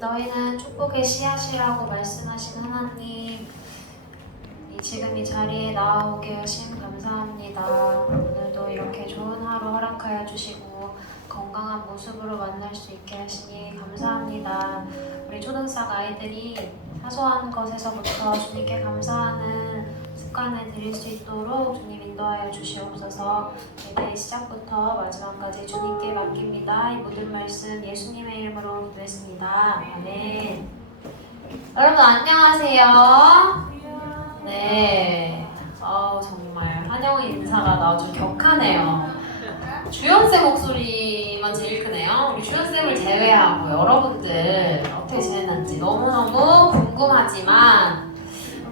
너희는 축복의 씨앗이라고 말씀하신 하나님, 지금 이 자리에 나오게 하심 감사합니다. 오늘도 이렇게 좋은 하루 허락하여 주시고 건강한 모습으로 만날 수 있게 하시니 감사합니다. 우리 초등학 아이들이 사소한 것에서부터 주님께 감사하는 습관을 들일 수 있도록 주님 인도하여 주시옵소서. 예배의 시작부터 마지막까지 주님께 맡깁니다. 이 모든 말씀 예수님의 이름으로 기도했습니다. 아멘. 여러분 안녕하세요. 네. 정말 환영 인사가 아주 격하네요. 주연쌤 목소리만 제일 크네요. 우리 주연쌤을 제외하고 여러분들 어떻게 지냈는지 너무너무 궁금하지만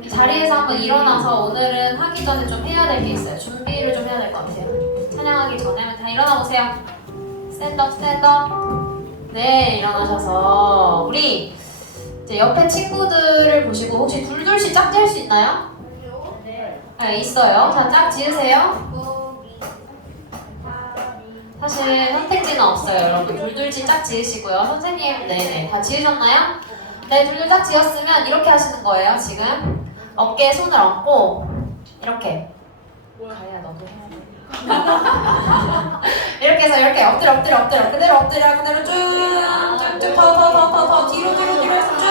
자리에서 한번 일어나서 오늘은 하기 전에 좀 해야 될 게 있어요. 준비를 좀 해야 될 것 같아요. 찬양하기 전에 다 일어나 보세요. 스탠드업 스탠드업. 네, 일어나셔서 우리 이제 옆에 친구들을 보시고 혹시 둘둘씩 짝지을 수 있나요? 네, 있어요. 자, 짝 지으세요. 사실 선택지는 없어요, 여러분. 둘둘씩 짝 지으시고요. 선생님, 네네, 다 지으셨나요? 네, 둘둘 짝 지었으면 이렇게 하시는 거예요, 지금. 어깨에 손을 얹고 이렇게. 가야 너도 해야 돼. 이렇게 해서 이렇게 엎드려 그대로 쭉쭉쭉 더 뒤로 해서 쭉.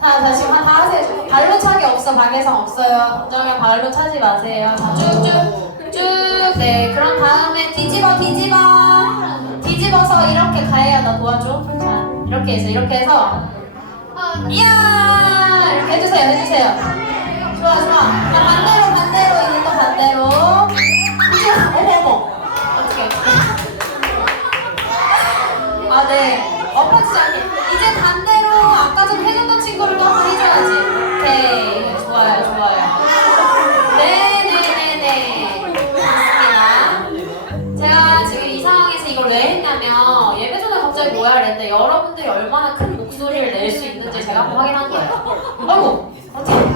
다시 다 하세요. 발로 차기 없어. 방해상 없어요. 정말 발로 차지 마세요. 자, 쭉쭉. 네, 그런 다음에 뒤집어서 이렇게 가야 나 도와줘. 자, 이렇게 해서 이야 이렇게 해주세요. 좋아. 자, 반대로 이제 또 반대로. 어머 어떡해. 네, 엎어지지 않게. 이제 반대로 아까 좀 해줬던 친구를 또 한번 해줘야지. 오케이, 좋아요. 네네네네. 좋습니다. 제가 지금 이 상황에서 이걸 왜 했냐면 예배 전에 갑자기 뭐야 그랬는데 여러분들이 얼마나 큰 목소리를 낼 수 있는지 제가 한번 확인한 거예요. 아이고, 어떡해.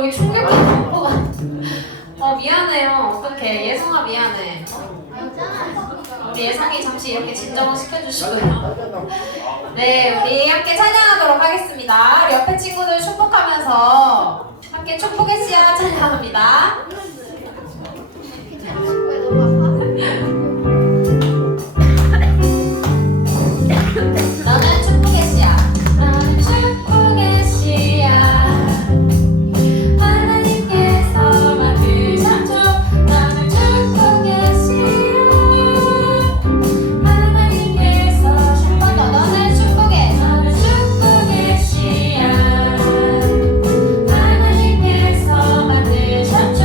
이게 충격적인 공포가. 미안해요. 어떡해. 예성아 미안해. 우리 예성이 잠시 이렇게 진정을 시켜주시고요. 네, 우리 함께 찬양하도록 하겠습니다. 우리 옆에 친구들 축복하면서 함께 축복의 씨앗 찬양합니다. 너는 축복의 씨앗. 나는 축복의 씨앗. 하나님께서 만드셨죠. 나는 축복의 씨앗. 하나님께서 한 번 더. 너는 축복의 씨앗. 하나님께서 만드셨죠.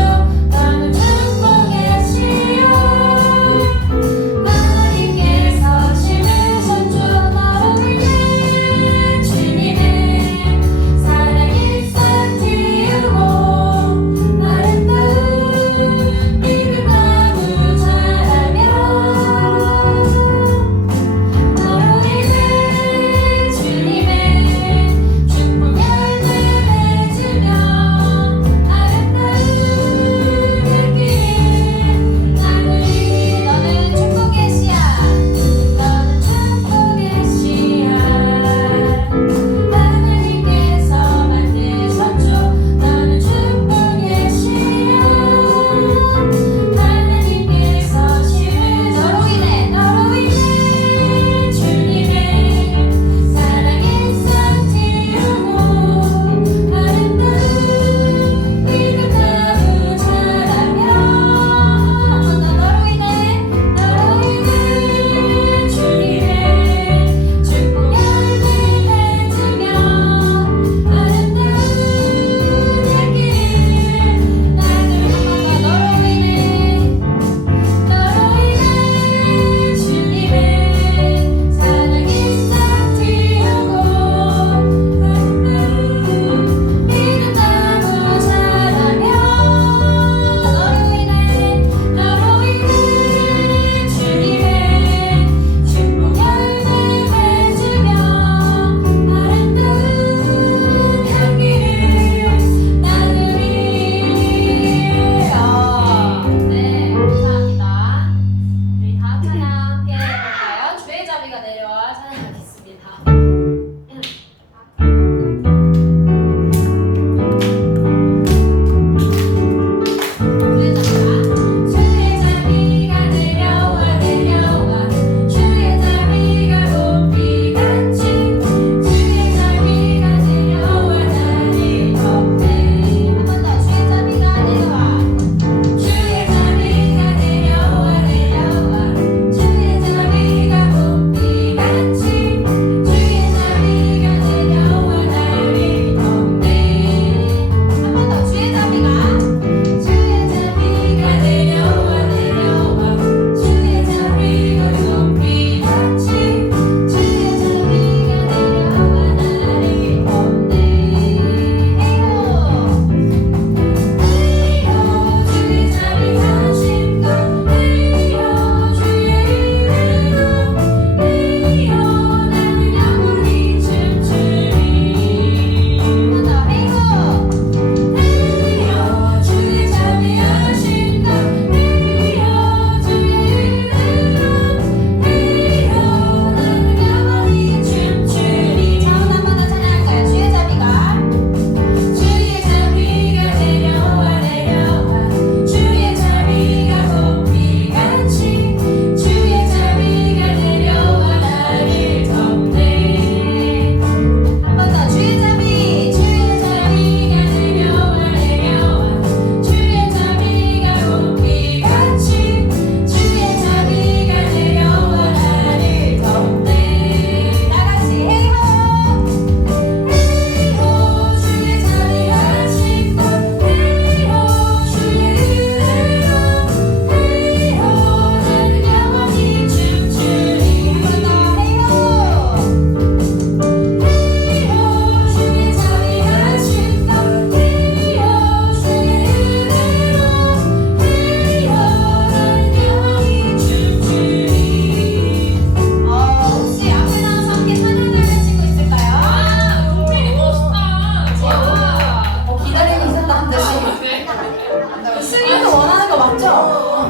맞죠?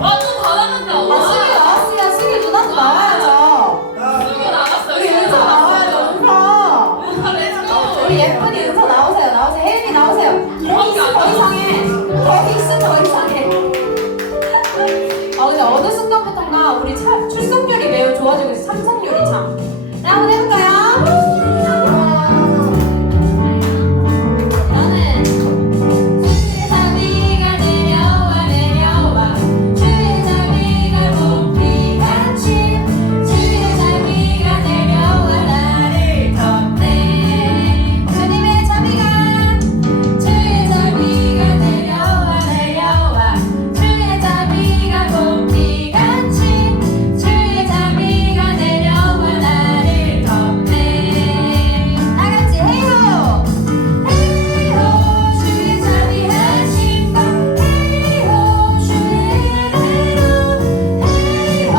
완전 다 나간다. 아, 승희 나왔으면 승희 누나도 나와야죠. 승희 나갔어요. 우리 은서 나와야죠, 은서. 렛츠고. 우리 예쁜이 은서 나오세요, 나오세요. 혜윤이 나오세요. 거기 있으면 더 이상해. 거기 있으면 더 이상해. 아, 근데 어느 순간부터인가 우리 출석률이 매우 좋아지고 있어. 참석률이 참. 자, 한번 해볼까요? 나는 주의 자비가 내려와 내려와 주의 자비가 높이같이 주의 자비가 내려와 나를 덮네 주님의 자비가 주의 자비가 내려와 내려와 주의 자비가 높이같이 주의 자비가 내려와 나를 덮네 다같이 헤이호 헤이호 주의 자비하신 것 헤이호 주의 은혜로 헤이호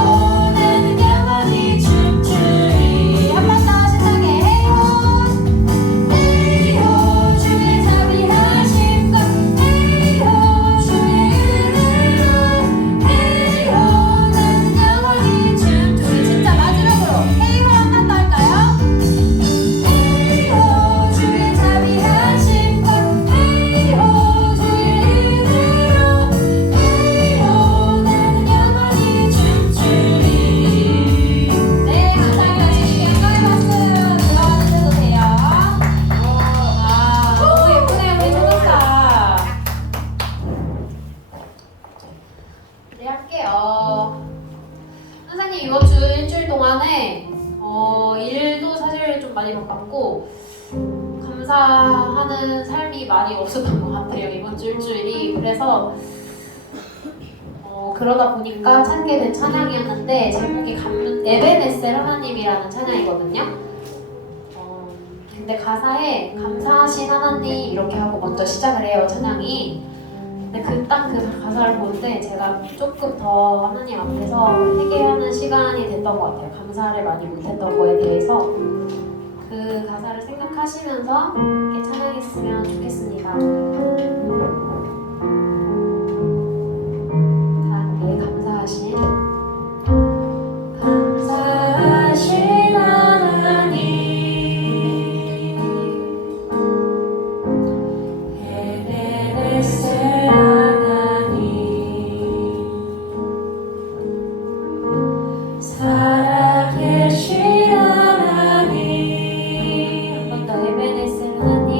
나는 영원히 춤추리 한 번 더 신나게 헤이호 헤이호 주의 자비하신 것 헤이호 주의 은혜로 헤이호 나는 영원히 춤추리 진짜 마지막으로 헤이호 한 번 더 할까요? 헤이호 주의 자비하신 것 헤이호 주의 은혜로 헤이호 나는 영원히 춤추리 네 감사합니다. 지금 영광의 박수 들어가주셔도 돼요. 아 너무 예쁘네요 우리 초등사. 네 할게요. 선생님 이번 주 일주일 동안에 일도 사실 좀 많이 바빴고 감사하는 삶이 많이 없었던 것 같아요 이번 주 일주일이. 그래서 그러다 보니까 찾게 된 찬양이었는데 제목이 에베네셀 하나님이라는 찬양이거든요. 근데 가사에 감사하신 하나님 이렇게 하고 먼저 시작을 해요 찬양이. 근데 그 가사를 보는데 제가 조금 더 하나님 앞에서 회개하는 시간이 됐던 것 같아요. 감사를 많이 못했던 거에 대해서 그 가사를 생각하시면서 이렇게 찬양했으면 좋겠습니다. 다 함께 감사하신 하나님 에베네셀 하나님 살아계신 하나님 한 번 더 에베네셀 하나님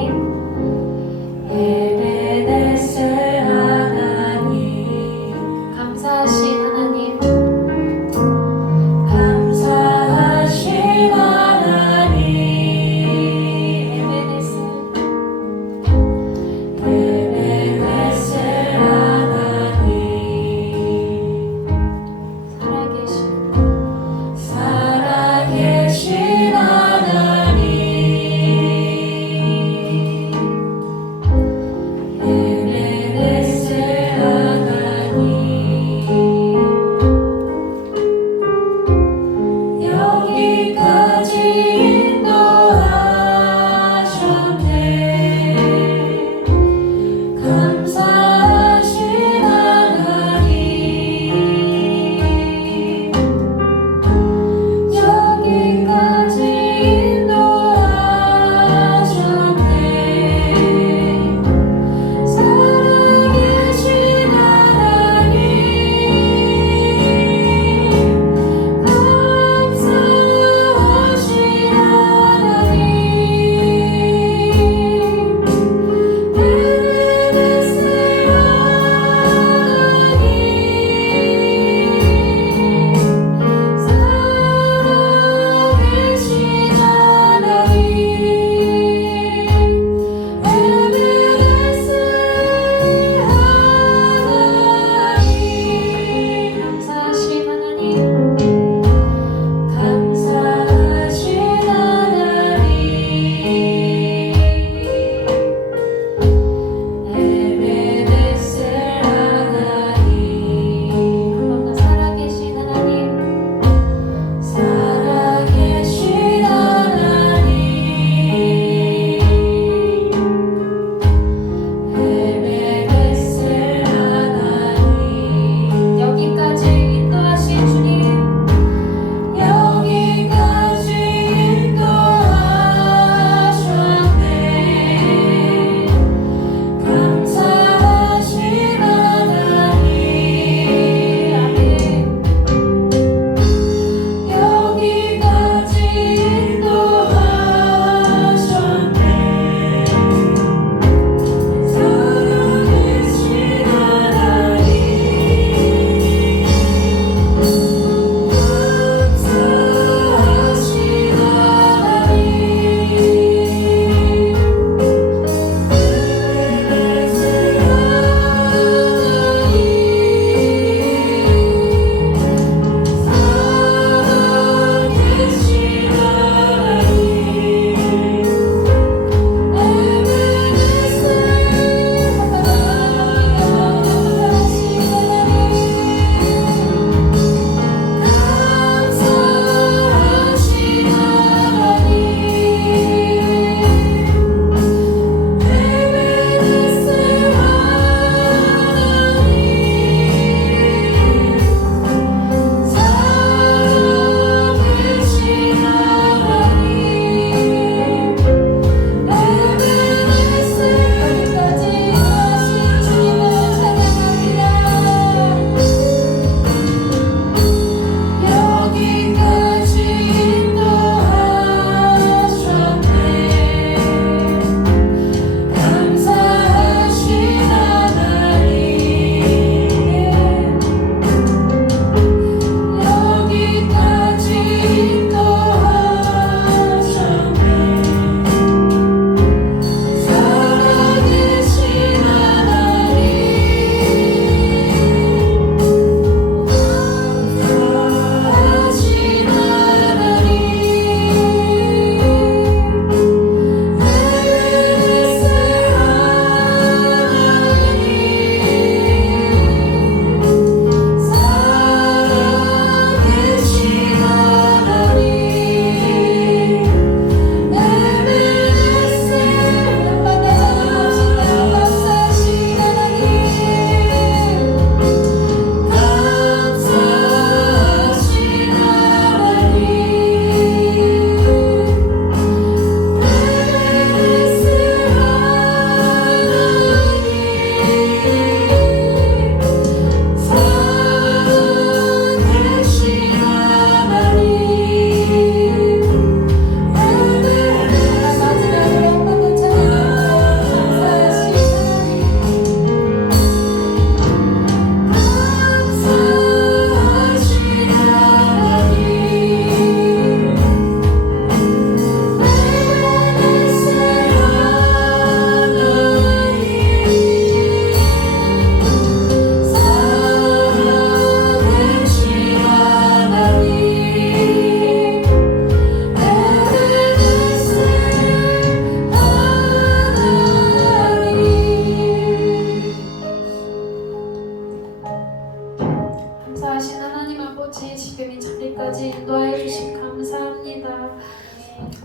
감사하신 하나님 아버지, 지금 이 자리까지 인도하여 주신 감사합니다.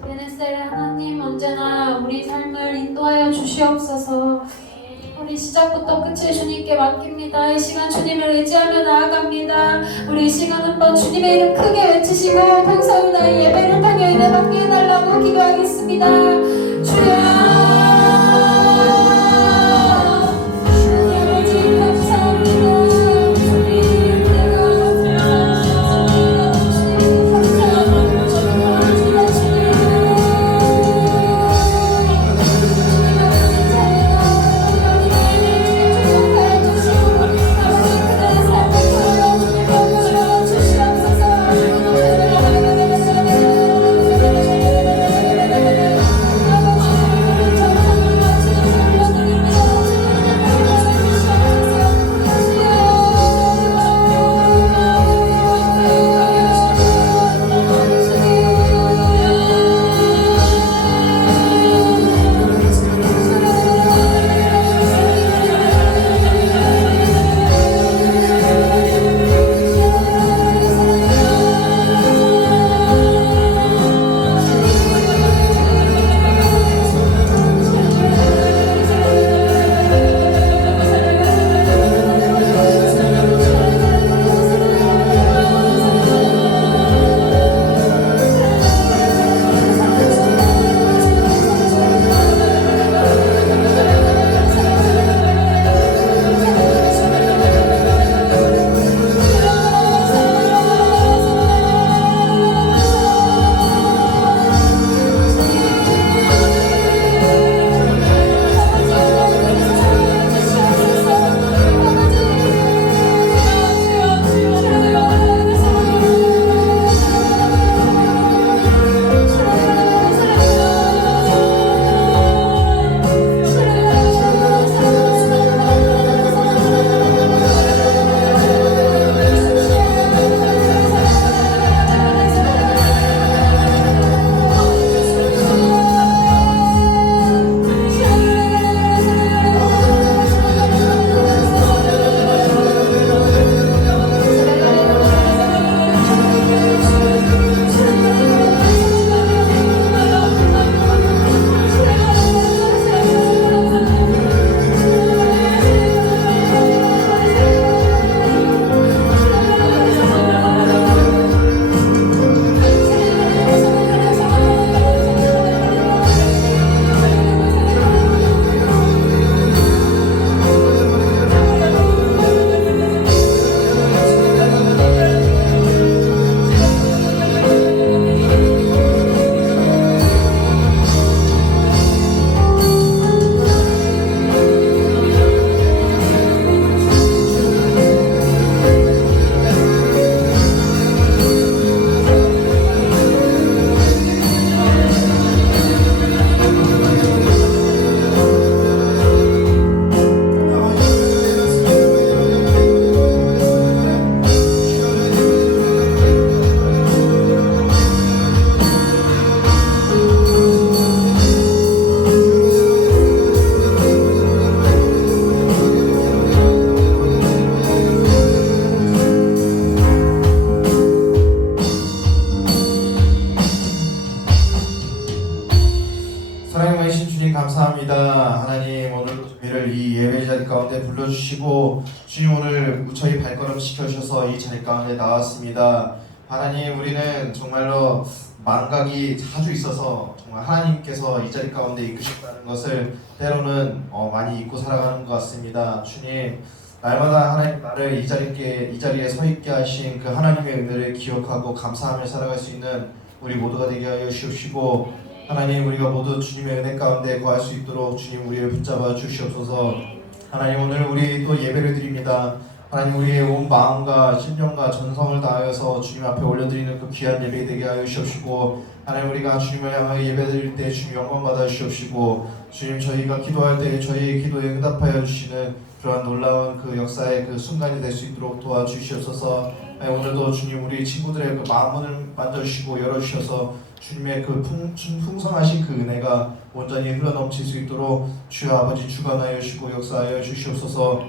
베네셀 하나님, 언제나 우리 삶을 인도하여 주시옵소서. 우리 시작부터 끝을 주님께 맡깁니다. 이 시간 주님을 의지하며 나아갑니다. 우리 이 시간 한번 주님의 이름 크게 외치시고 감사합니다. 예배를 통해 은혜 받게 해달라고 기도하겠습니다. 주여, 감사합니다. 하나님, 오늘 저희를 이 예배 자리 가운데 불러주시고 주님 오늘 저희 발걸음 시켜주셔서 이 자리 가운데 나왔습니다. 하나님, 우리는 정말로 망각이 자주 있어서 정말 하나님께서 이 자리 가운데 이끄셨다는 것을 때로는 많이 잊고 살아가는 것 같습니다. 주님, 날마다 하나님 나를 이 자리에 서 있게 하신 그 하나님의 은혜를 기억하고 감사하며 살아갈 수 있는 우리 모두가 되게 하여 주시옵시고, 하나님, 우리가 모두 주님의 은혜 가운데 거할 수 있도록 주님 우리를 붙잡아 주시옵소서. 하나님, 오늘 우리 또 예배를 드립니다. 하나님, 우리의 온 마음과 심령과 전성을 다하여서 주님 앞에 올려드리는 그 귀한 예배 되게 하여 주시옵시고, 하나님, 우리가 주님을 향하여 예배드릴 때 주님 영광 받아 주시옵시고, 주님 저희가 기도할 때 저희의 기도에 응답하여 주시는 그러한 놀라운 그 역사의 그 순간이 될 수 있도록 도와주시옵소서. 오늘도 주님 우리 친구들의 그 마음을 만져주시고 열어주셔서 주님의 그 풍성하신 그 은혜가 온전히 흘러넘칠 수 있도록 주여 아버지 주관하여 주시고 역사하여 주시옵소서.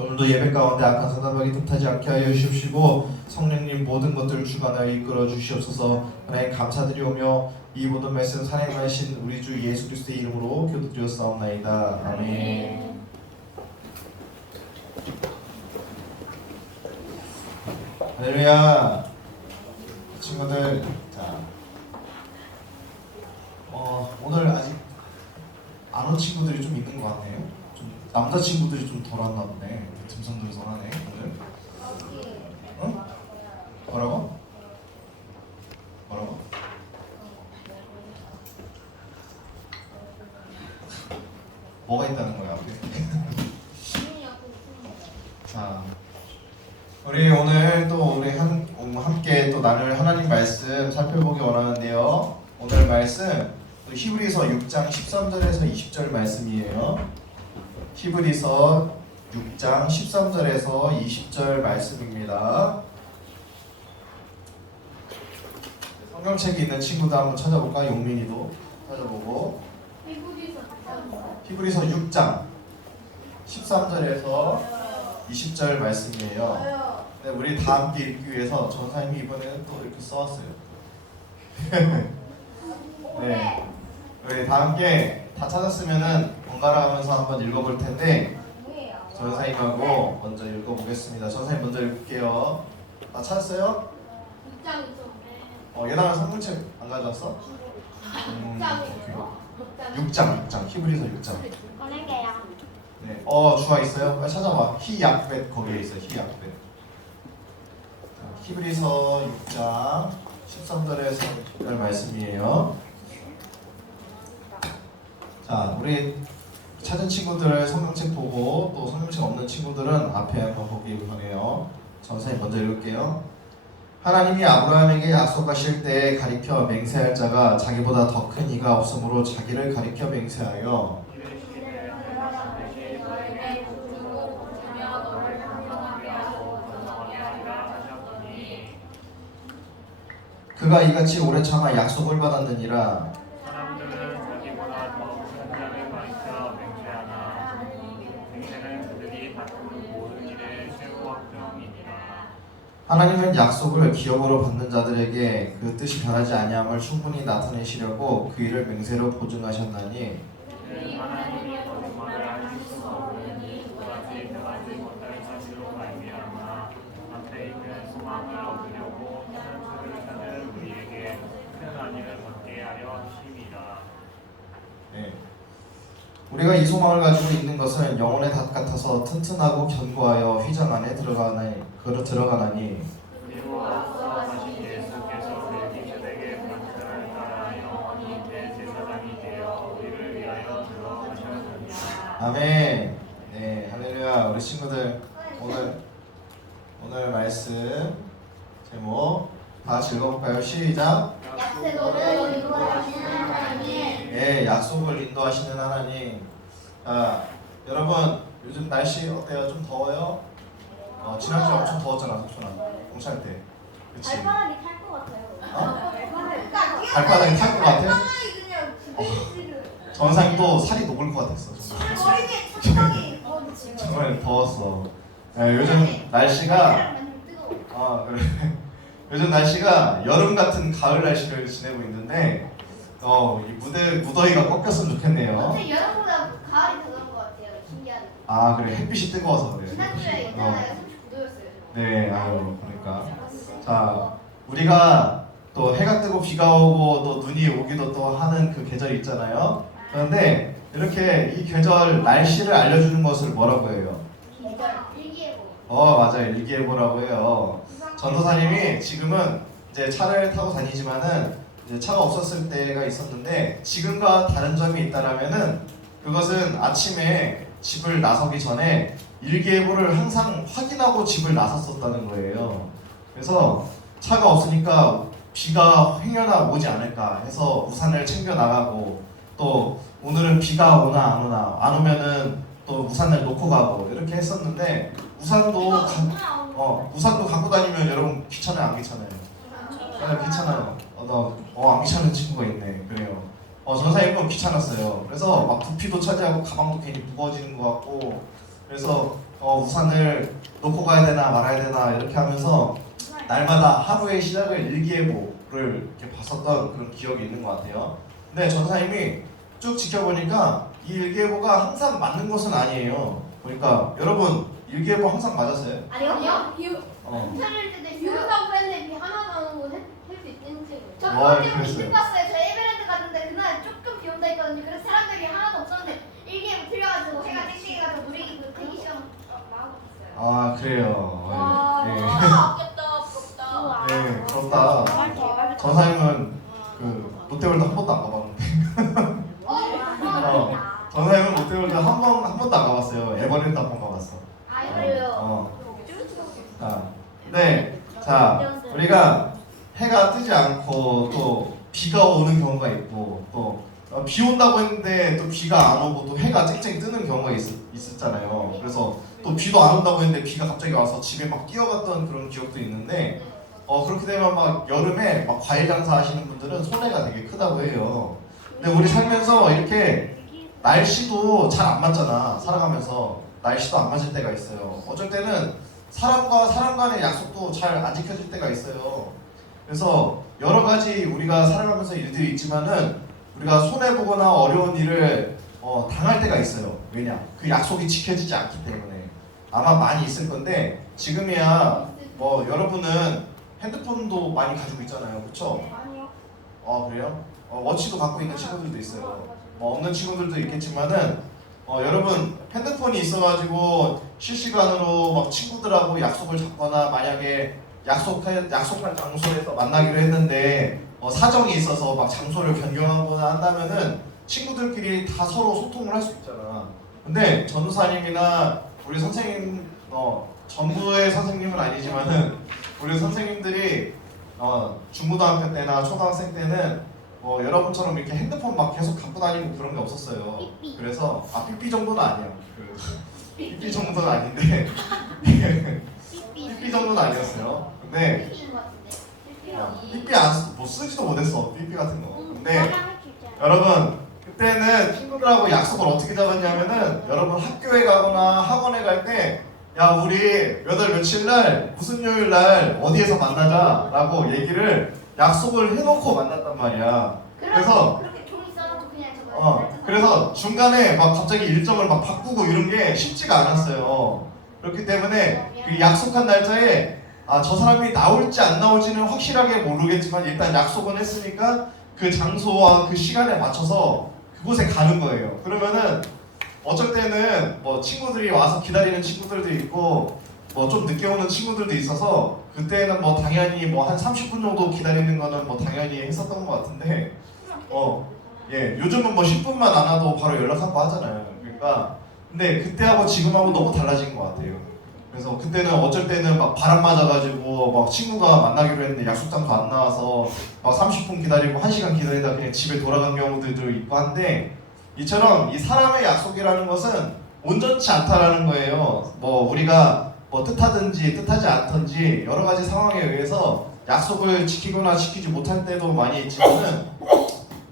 오늘도 예배 가운데 악한 사단박이 틈타지 않게 하여 주시옵시고 성령님 모든 것들을 주관하여 이끌어 주시옵소서. 하나님 감사드리오며 이 모든 말씀 살아계신 우리 주 예수 그리스도의 이름으로 기도드렸사옵나이다. 아멘. 할렐루야. 친구들, 자, 오늘 아직 안 온 친구들이 좀 있는 것 같네요. 좀 남자 친구들이 좀 덜 왔나 보네. 듬성듬성하네 오늘. 응? 뭐라고? 뭐라고? 뭐가 있다는 거야? 자, 우리 오늘 또 우리 함께 또 나눌 하나님 말씀 살펴보기 원하는데요. 오늘 말씀 히브리서 6장 13절에서 20절 말씀이에요. 히브리서 6장 13절에서 20절 말씀입니다. 성경책이 있는 친구도 한번 찾아볼까? 용민이도 찾아보고. 히브리서 6장 13절에서 20절 말씀이에요. 네, 우리 다 함께 읽기 위해서 전사님이 이번에는 또 이렇게 써왔어요. 네, 우리 다 함께 다 찾았으면은 번갈아 가면서 한번 읽어볼 텐데 전사님하고 먼저 읽어보겠습니다. 전사님 먼저 읽을게요. 다 찾았어요? 예나랑 성경책 안 가져왔어? 6장 히브리서 6장. 네, 주아 있어요? 빨리 찾아봐. 히약벳 거기에 있어요. 히약벳. 히브리서 6장 13절에서 말씀이에요. 자, 우리 찾은 친구들 성경책 보고 또 성경책 없는 친구들은 앞에 한번 보기 바래요. 전사님 먼저 읽을게요. 하나님이 아브라함에게 약속하실 때 가리켜 맹세할 자가 자기보다 더 큰 이가 없으므로 자기를 가리켜 맹세하여 그가 이같이 오래 참아 약속을 받았느니라. 사람들은 자기보다 더 큰 자를 가리켜 맹세하나 맹세는 그들이 다투는 모든 일의 최후 확정이니라. 하나님은 약속을 기업으로 받는 자들에게 그 뜻이 변하지 아니함을 충분히 나타내시려고 그 일을 맹세로 보증하셨나니 하나님이 거짓말을 하실 수 없으니 두 가지 변하지 못할 사실로 말미암아 앞에 있는 소망을 얻으려고 큰 표를 찾는 우리에게 큰 안위를 받게 하려 하심이라. 네. 우리가 이 소망을 가지고 있는 것은 영혼의 닷 같아서 튼튼하고 견고하여 휘장 안에 들어가나니 그리고 앞서 하신 예수께서 멜기세덱의 반차를 따라 영원히 대제사장이 되어 우리를 위하여 들어가셨느니라. 아멘. 네, 할렐루야. 우리 친구들 오늘 말씀 제목 다 같이 읽어볼까요? 시작. 약속을 인도하시는 하나님. 네, 약속을 인도하시는 하나님. 여러분 요즘 날씨 어때요? 좀 더워요? 지난주에 엄청 더웠잖아, 석준아. 공차할 때. 그치? 발바닥이 탈 것 같아요. 발바닥이 탈 것 같아? 그냥 지글지글. 전상이 또 살이 녹을 것 같았어. 정말. 머리 위에 천장이 지금. 정말 더웠어. 요즘 날씨가 뜨거워. 그래. 요즘 날씨가 여름 같은 가을 날씨를 지내고 있는데 이 무더위가 꺾였으면 좋겠네요. 어제 여름보다 가을이 더 나은 것 같아요. 신기하네. 그래. 햇빛이 뜨거워서 그래. 지난주에 있잖아요. 39도였어요. 네, 그러니까. 자, 우리가 또 해가 뜨고 비가 오고 또 눈이 오기도 또 하는 그 계절이 있잖아요. 그런데 이렇게 이 계절 날씨를 알려주는 것을 뭐라고 해요? 계절 일기예보. 맞아요. 일기예보라고 해요. 전도사님이 지금은 이제 차를 타고 다니지만은 이제 차가 없었을 때가 있었는데 지금과 다른 점이 있다라면은 그것은 아침에 집을 나서기 전에 일기예보를 항상 확인하고 집을 나섰었다는 거예요. 그래서 차가 없으니까 비가 행여나 오지 않을까 해서 우산을 챙겨 나가고 또 오늘은 비가 오나 안 오면은 또 우산을 놓고 가고 이렇게 했었는데 우산도 갖고 다니면 여러분 귀찮아요, 안 귀찮아요? 네, 귀찮아요. 안 귀찮은 친구가 있네. 그래요. 전사님은 귀찮았어요. 그래서 막 부피도 차지하고 가방도 괜히 무거워지는 것 같고 그래서 우산을 놓고 가야 되나 말아야 되나 이렇게 하면서 날마다 하루의 시작을 일기예보를 이렇게 봤었던 그런 기억이 있는 것 같아요. 근데 전사님이 쭉 지켜보니까 이 일기예보가 항상 맞는 것은 아니에요. 그러니까 여러분 일기예보 항상 맞았어요? 아니요? 어. 때도 비 있어요. 온다고 했는데 비 하나도 안 오고 할수 있는 책. 첫 와, 번째로 그랬어요. 미팅 봤어요. 저 에베랜드 갔는데 그날 조금 비 온다 했거든요. 그래서 사람들이 하나도 없었는데 일기예보 틀려가지고 해가 쨍쨍해가지고 물이 그 대기 시험 망하고 있어요. 아 그래요. 와, 네. 아꼈다, 부럽다. 네, 그렇다. 전사님은 그 롯데월드 한 번도 안 가봤는데. 전사님은 롯데월드 한 번도 안 가봤어요. 에버랜드 한 번 가봤어. 아, 이거요. 어. 네. 자, 우리가 해가 뜨지 않고 또 비가 오는 경우가 있고 또 비 온다고 했는데 또 비가 안 오고 또 해가 쨍쨍 뜨는 경우가 있었잖아요. 그래서 또 비도 안 온다고 했는데 비가 갑자기 와서 집에 막 뛰어갔던 그런 기억도 있는데 그렇게 되면 막 여름에 막 과일 장사 하시는 분들은 손해가 되게 크다고 해요. 근데 우리 살면서 이렇게 날씨도 잘 안 맞잖아. 살아가면서 날씨도 안 맞을 때가 있어요. 어쩔 때는 사람과 사람 간의 약속도 잘 안 지켜질 때가 있어요. 그래서 여러 가지 우리가 살아가면서 일들이 있지만은 우리가 손해보거나 어려운 일을 당할 때가 있어요. 왜냐? 그 약속이 지켜지지 않기 때문에. 아마 많이 있을 건데 지금이야 여러분은 핸드폰도 많이 가지고 있잖아요. 그쵸? 그래요? 워치도 갖고 있는 친구들도 있어요. 없는 친구들도 있겠지만은 여러분 핸드폰이 있어가지고 실시간으로 막 친구들하고 약속을 잡거나 만약에 약속한 장소에서 만나기로 했는데 사정이 있어서 막 장소를 변경하거나 한다면은 친구들끼리 다 서로 소통을 할 수 있잖아. 근데 전도사님이나 우리 선생님 전부의 선생님은 아니지만은 우리 선생님들이 중고등학교 때나 초등학생 때는 여러분처럼 이렇게 핸드폰 막 계속 갖고 다니고 그런 게 없었어요. 그래서 삐삐 정도는 아니야. 삐삐 정도는 아닌데 삐삐 정도는 아니었어요. 근데 삐삐 뭐 쓰지도 못했어. 삐삐 같은 거. 근데 여러분 그때는 친구들하고 약속을 어떻게 잡았냐면은 여러분 학교에 가거나 학원에 갈 때 야 우리 몇 월 며칠 날 무슨 요일 날 어디에서 만나자라고 얘기를 약속을 해놓고 만났단 말이야. 그래서 그렇게 종이 써놓고 그냥 저거. 그래서 중간에 막 갑자기 일정을 막 바꾸고 이런 게 쉽지가 않았어요. 그렇기 때문에 그 약속한 날짜에 저 사람이 나올지 안 나올지는 확실하게 모르겠지만 일단 약속은 했으니까 그 장소와 그 시간에 맞춰서 그곳에 가는 거예요. 그러면은 어쩔 때는 친구들이 와서 기다리는 친구들도 있고 좀 늦게 오는 친구들도 있어서 그때는 당연히 한 30분 정도 기다리는 거는 당연히 했었던 것 같은데 요즘은 10분만 안 와도 바로 연락하고 하잖아요. 그러니까 근데 그때하고 지금하고 너무 달라진 것 같아요. 그래서 그때는 어쩔 때는 막 바람 맞아가지고 막 친구가 만나기로 했는데 약속 장소 안 나와서 막 30분 기다리고 1시간 기다리다 그냥 집에 돌아간 경우들도 있고 한데 이처럼 이 사람의 약속이라는 것은 온전치 않다라는 거예요. 우리가 뜻하든지 뜻하지 않든지 여러 가지 상황에 의해서 약속을 지키거나 지키지 못할 때도 많이 있지만은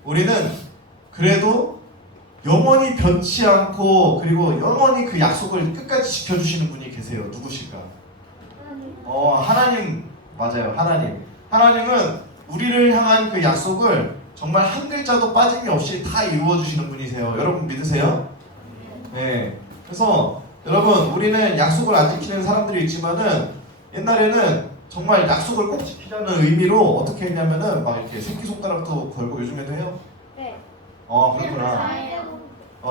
우리는 그래도 영원히 변치 않고 그리고 영원히 그 약속을 끝까지 지켜주시는 분이 계세요. 누구실까? 하나님. 맞아요. 하나님은 우리를 향한 그 약속을 정말 한 글자도 빠짐이 없이 다 이루어주시는 분이세요. 여러분 믿으세요? 네. 그래서 여러분 우리는 약속을 안 지키는 사람들이 있지만은 옛날에는 정말 약속을 꼭 지키자는 의미로 어떻게 했냐면은 막 이렇게 새끼손가락도 걸고 요즘에도 해요? 네. 그렇구나.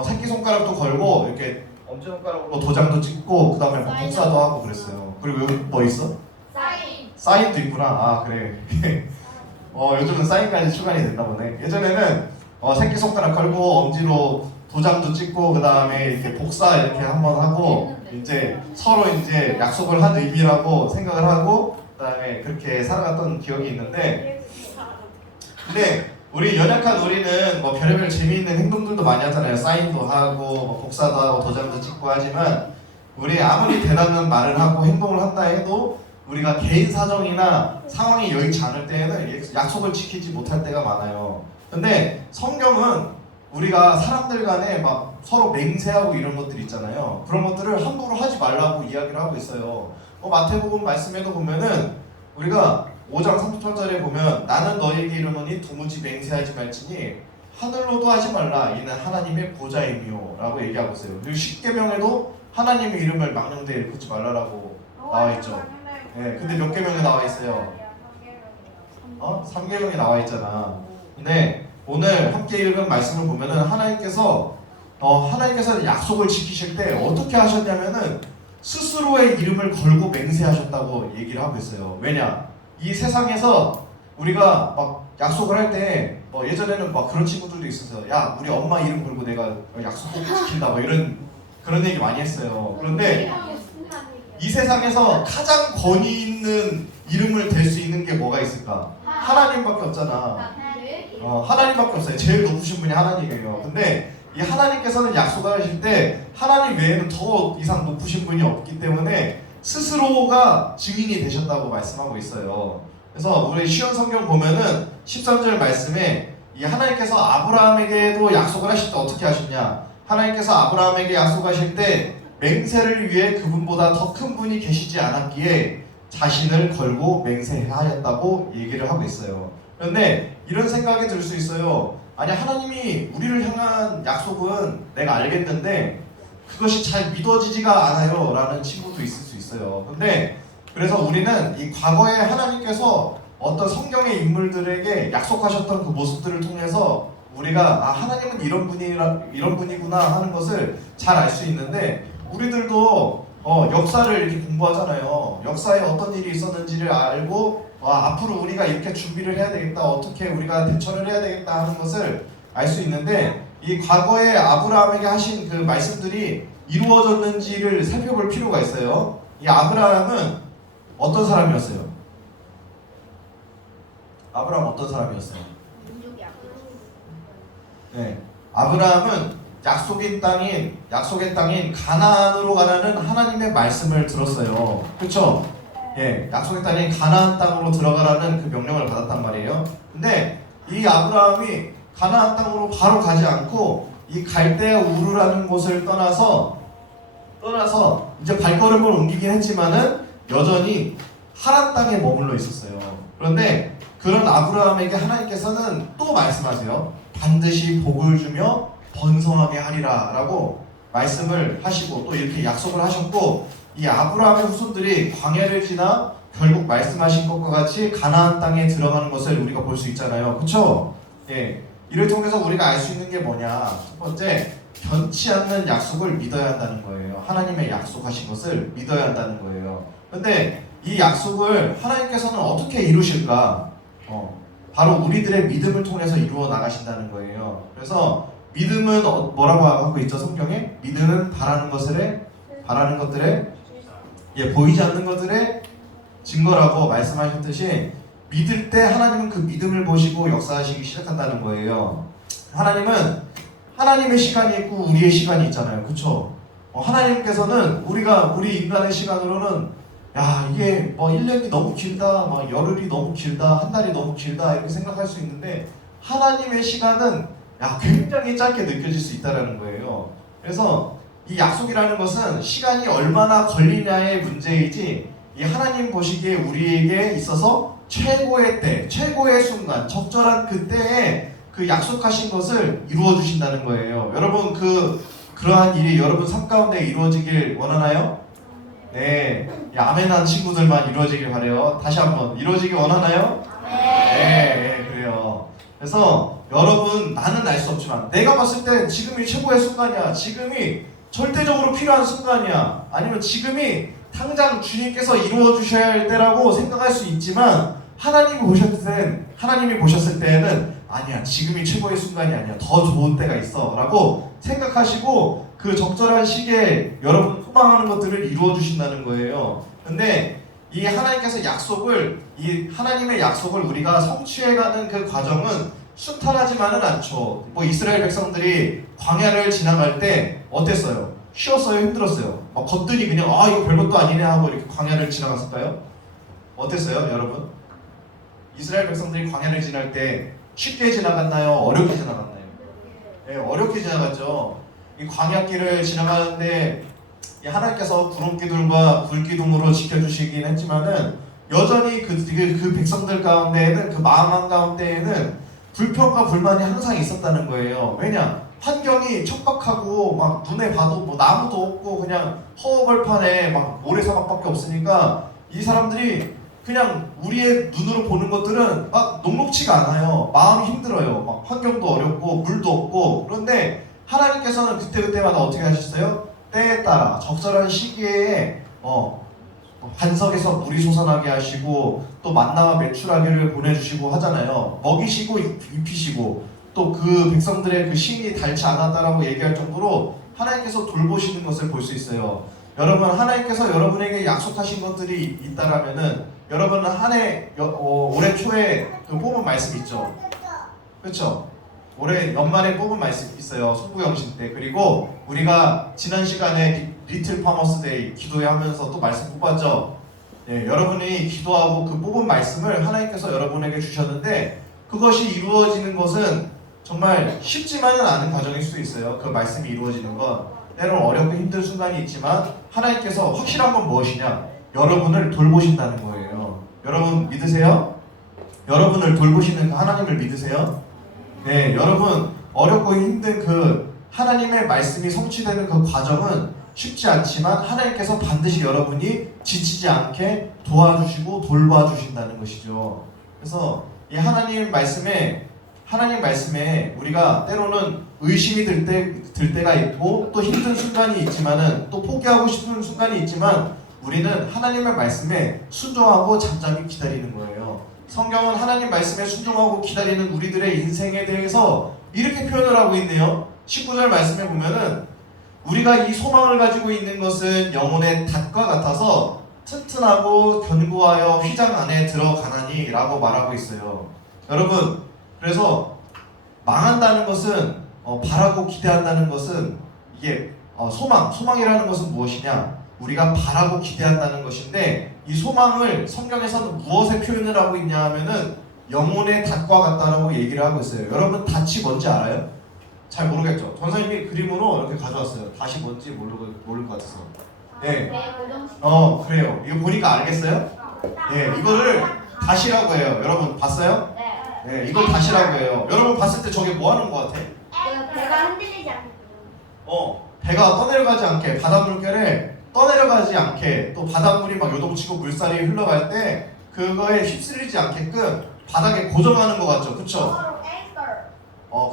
새끼손가락도 걸고 이렇게 엄지손가락으로 도장도 찍고 그 다음에 복사도 하고 그랬어요. 그리고 여기 뭐 있어? 사인도 있구나. 그래. 요즘은 사인까지 추가이 됐나 보네. 예전에는 새끼손가락 걸고 엄지로 도장도 찍고 그 다음에 이렇게 복사 이렇게 한번 하고 이제 서로 이제 약속을 한 의미라고 생각을 하고 그 다음에 그렇게 살아갔던 기억이 있는데 근데 우리 연약한 우리는 별의별 재미있는 행동들도 많이 하잖아요. 사인도 하고 복사도 하고 도장도 찍고 하지만 우리 아무리 대단한 말을 하고 행동을 한다 해도 우리가 개인 사정이나 상황이 여의치 않을 때에는 약속을 지키지 못할 때가 많아요. 근데 성경은 우리가 사람들 간에 막 서로 맹세하고 이런 것들 있잖아요. 그런 것들을 함부로 하지 말라고 이야기를 하고 있어요. 마태복음 말씀에도 보면은 우리가 5장 30절에 보면 나는 너에게 이르노니 도무지 맹세하지 말지니 하늘로도 하지 말라 이는 하나님의 보좌이며 라고 얘기하고 있어요. 그리고 십계명에도 하나님의 이름을 망령되이 일컫지 말라라고 나와 있죠. 네, 근데 몇 계명에 나와 있어요? 3계명에 나와 있잖아. 근데 오늘 함께 읽은 말씀을 보면은 하나님께서 약속을 지키실 때 어떻게 하셨냐면은 스스로의 이름을 걸고 맹세하셨다고 얘기를 하고 있어요. 왜냐? 이 세상에서 우리가 막 약속을 할 때 예전에는 막 그런 친구들도 있었어요. 야, 우리 엄마 이름 걸고 내가 약속 꼭 지킨다 뭐 이런 그런 얘기 많이 했어요. 그런데 이 세상에서 가장 권위 있는 이름을 댈 수 있는 게 뭐가 있을까? 하나님밖에 없잖아. 하나님밖에 없어요. 제일 높으신 분이 하나님이에요. 근데 이 하나님께서는 약속을 하실 때 하나님 외에는 더 이상 높으신 분이 없기 때문에 스스로가 증인이 되셨다고 말씀하고 있어요. 그래서 우리 시온 성경 보면은 13절 말씀에 이 하나님께서 아브라함에게도 약속을 하실 때 어떻게 하셨냐? 하나님께서 아브라함에게 약속하실 때 맹세를 위해 그분보다 더 큰 분이 계시지 않았기에 자신을 걸고 맹세하였다고 얘기를 하고 있어요. 그런데 이런 생각이 들 수 있어요. 아니, 하나님이 우리를 향한 약속은 내가 알겠는데 그것이 잘 믿어지지가 않아요 라는 친구도 있을 수 있어요. 근데 그래서 우리는 이 과거에 하나님께서 어떤 성경의 인물들에게 약속하셨던 그 모습들을 통해서 우리가 하나님은 이런 분이구나 하는 것을 잘 알 수 있는데 우리들도 역사를 이렇게 공부하잖아요. 역사에 어떤 일이 있었는지를 알고 앞으로 우리가 이렇게 준비를 해야 되겠다, 어떻게 우리가 대처를 해야 되겠다 하는 것을 알 수 있는데 이 과거에 아브라함에게 하신 그 말씀들이 이루어졌는지를 살펴볼 필요가 있어요. 이 아브라함은 어떤 사람이었어요? 아브라함 어떤 사람이었어요? 네, 아브라함은 약속의 땅인 가나안으로 가라는 하나님의 말씀을 들었어요. 그렇죠? 예, 약속의 땅인 가나안 땅으로 들어가라는 그 명령을 받았단 말이에요. 근데 이 아브라함이 가나안 땅으로 바로 가지 않고 이 갈대아 우르라는 곳을 떠나서 이제 발걸음을 옮기긴 했지만은 여전히 하란 땅에 머물러 있었어요. 그런데 그런 아브라함에게 하나님께서는 또 말씀하세요. 반드시 복을 주며 번성하게 하리라 라고 말씀을 하시고 또 이렇게 약속을 하셨고 이 아브라함의 후손들이 광야를 지나 결국 말씀하신 것과 같이 가나안 땅에 들어가는 것을 우리가 볼 수 있잖아요. 그렇죠? 예, 이를 통해서 우리가 알 수 있는 게 뭐냐? 첫 번째, 변치 않는 약속을 믿어야 한다는 거예요. 하나님의 약속하신 것을 믿어야 한다는 거예요. 근데 이 약속을 하나님께서는 어떻게 이루실까? 바로 우리들의 믿음을 통해서 이루어 나가신다는 거예요. 그래서 믿음은 뭐라고 하고 있죠? 성경에? 믿음은 바라는 것들의 보이지 않는 것들의 증거라고 말씀하셨듯이 믿을 때 하나님은 그 믿음을 보시고 역사하시기 시작한다는 거예요. 하나님은 하나님의 시간이 있고 우리의 시간이 있잖아요. 그렇죠? 하나님께서는 우리 인간의 시간으로는 이게 1년이 너무 길다, 열흘이 너무 길다, 한 달이 너무 길다 이렇게 생각할 수 있는데 하나님의 시간은 굉장히 짧게 느껴질 수 있다는 거예요. 그래서 이 약속이라는 것은 시간이 얼마나 걸리냐의 문제이지 이 하나님 보시기에 우리에게 있어서 최고의 때, 최고의 순간, 적절한 그때에 그 약속하신 것을 이루어 주신다는 거예요. 여러분 그러한 일이 여러분 삶 가운데 이루어지길 원하나요? 네, 아멘한 친구들만 이루어지길 바래요. 다시 한번 이루어지길 원하나요? 네, 그래요. 그래서 여러분 나는 알 수 없지만 내가 봤을 때 지금이 최고의 순간이야. 지금이 절대적으로 필요한 순간이야. 아니면 지금이 당장 주님께서 이루어 주셔야 할 때라고 생각할 수 있지만 하나님이 보셨을 때에는 아니야, 지금이 최고의 순간이 아니야, 더 좋은 때가 있어 라고 생각하시고 그 적절한 시기에 여러분 소망하는 것들을 이루어 주신다는 거예요. 근데 이 하나님께서 이 하나님의 약속을 우리가 성취해가는 그 과정은 순탄하지만은 않죠. 이스라엘 백성들이 광야를 지나갈 때 어땠어요? 쉬웠어요? 힘들었어요? 걷더니 그냥 이거 별것도 아니네 하고 이렇게 광야를 지나갔을까요? 어땠어요, 여러분? 이스라엘 백성들이 광야를 지날 때 쉽게 지나갔나요? 어렵게 지나갔나요? 어렵게 지나갔죠. 이 광야길을 지나가는데 이 하나님께서 구름기둥과 불기둥으로 지켜주시긴 했지만은 여전히 그 백성들 가운데에는 그 마음 가운데에는 불평과 불만이 항상 있었다는 거예요. 왜냐? 환경이 척박하고 막 눈에 봐도 뭐 나무도 없고 그냥 허허벌판에 막 모래사막밖에 없으니까 이 사람들이 그냥 우리의 눈으로 보는 것들은 막 녹록치가 않아요. 마음이 힘들어요. 막 환경도 어렵고 물도 없고. 그런데 하나님께서는 그때마다 어떻게 하셨어요? 때에 따라 적절한 시기에 반석에서 물이 솟아나게 하시고 또 만나와 메추라기를 보내주시고 하잖아요. 먹이시고 입히시고 또 그 백성들의 그 심이 닳지 않았다라고 얘기할 정도로 하나님께서 돌보시는 것을 볼 수 있어요. 여러분, 하나님께서 여러분에게 약속하신 것들이 있다라면은 여러분은 올해 초에 그 뽑은 말씀 있죠? 그렇죠? 올해 연말에 뽑은 말씀 있어요. 송구영신 때. 그리고 우리가 지난 시간에 리틀 파머스 데이 기도하면서 또 말씀 뽑았죠. 여러분이 기도하고 그 뽑은 말씀을 하나님께서 여러분에게 주셨는데 그것이 이루어지는 것은 정말 쉽지만은 않은 과정일 수 있어요. 그 말씀이 이루어지는 건 때로는 어렵고 힘든 순간이 있지만 하나님께서 확실한 건 무엇이냐? 여러분을 돌보신다는 거예요. 여러분 믿으세요? 여러분을 돌보시는 그 하나님을 믿으세요? 네, 여러분 어렵고 힘든 그 하나님의 말씀이 성취되는 그 과정은 쉽지 않지만 하나님께서 반드시 여러분이 지치지 않게 도와주시고 돌봐주신다는 것이죠. 그래서 이 하나님 말씀에 우리가 때로는 의심이 들 때가 있고 또 힘든 순간이 있지만은 또 포기하고 싶은 순간이 있지만 우리는 하나님의 말씀에 순종하고 잠잠히 기다리는 거예요. 성경은 하나님 말씀에 순종하고 기다리는 우리들의 인생에 대해서 이렇게 표현을 하고 있네요. 19절 말씀에 보면은 우리가 이 소망을 가지고 있는 것은 영혼의 닷과 같아서 튼튼하고 견고하여 휘장 안에 들어가나니 라고 말하고 있어요. 여러분, 그래서 망한다는 것은 바라고 기대한다는 것은 이게 소망이라는 것은 무엇이냐? 우리가 바라고 기대한다는 것인데 이 소망을 성경에서는 무엇에 표현을 하고 있냐 하면은 영혼의 닷과 같다라고 얘기를 하고 있어요. 여러분 닷이 뭔지 알아요? 잘 모르겠죠? 전사님이 그림으로 이렇게 가져왔어요. dat이 뭔지 모를 것 같아서. 네. 그래요. 이거 보니까 알겠어요? 네, 이거를 닷이라고 해요. 여러분 봤어요? 네, 이걸 닷이라고 해요. 여러분 봤을 때 저게 뭐 하는 것 같아? 배가 흔들리지 않게. 배가 떠내려가지 않게, 바닷물결에 떠내려가지 않게, 또 바닷물이 막 요동치고 물살이 흘러갈 때 그거에 휩쓸리지 않게끔 바닥에 고정하는 것 같죠? 그쵸?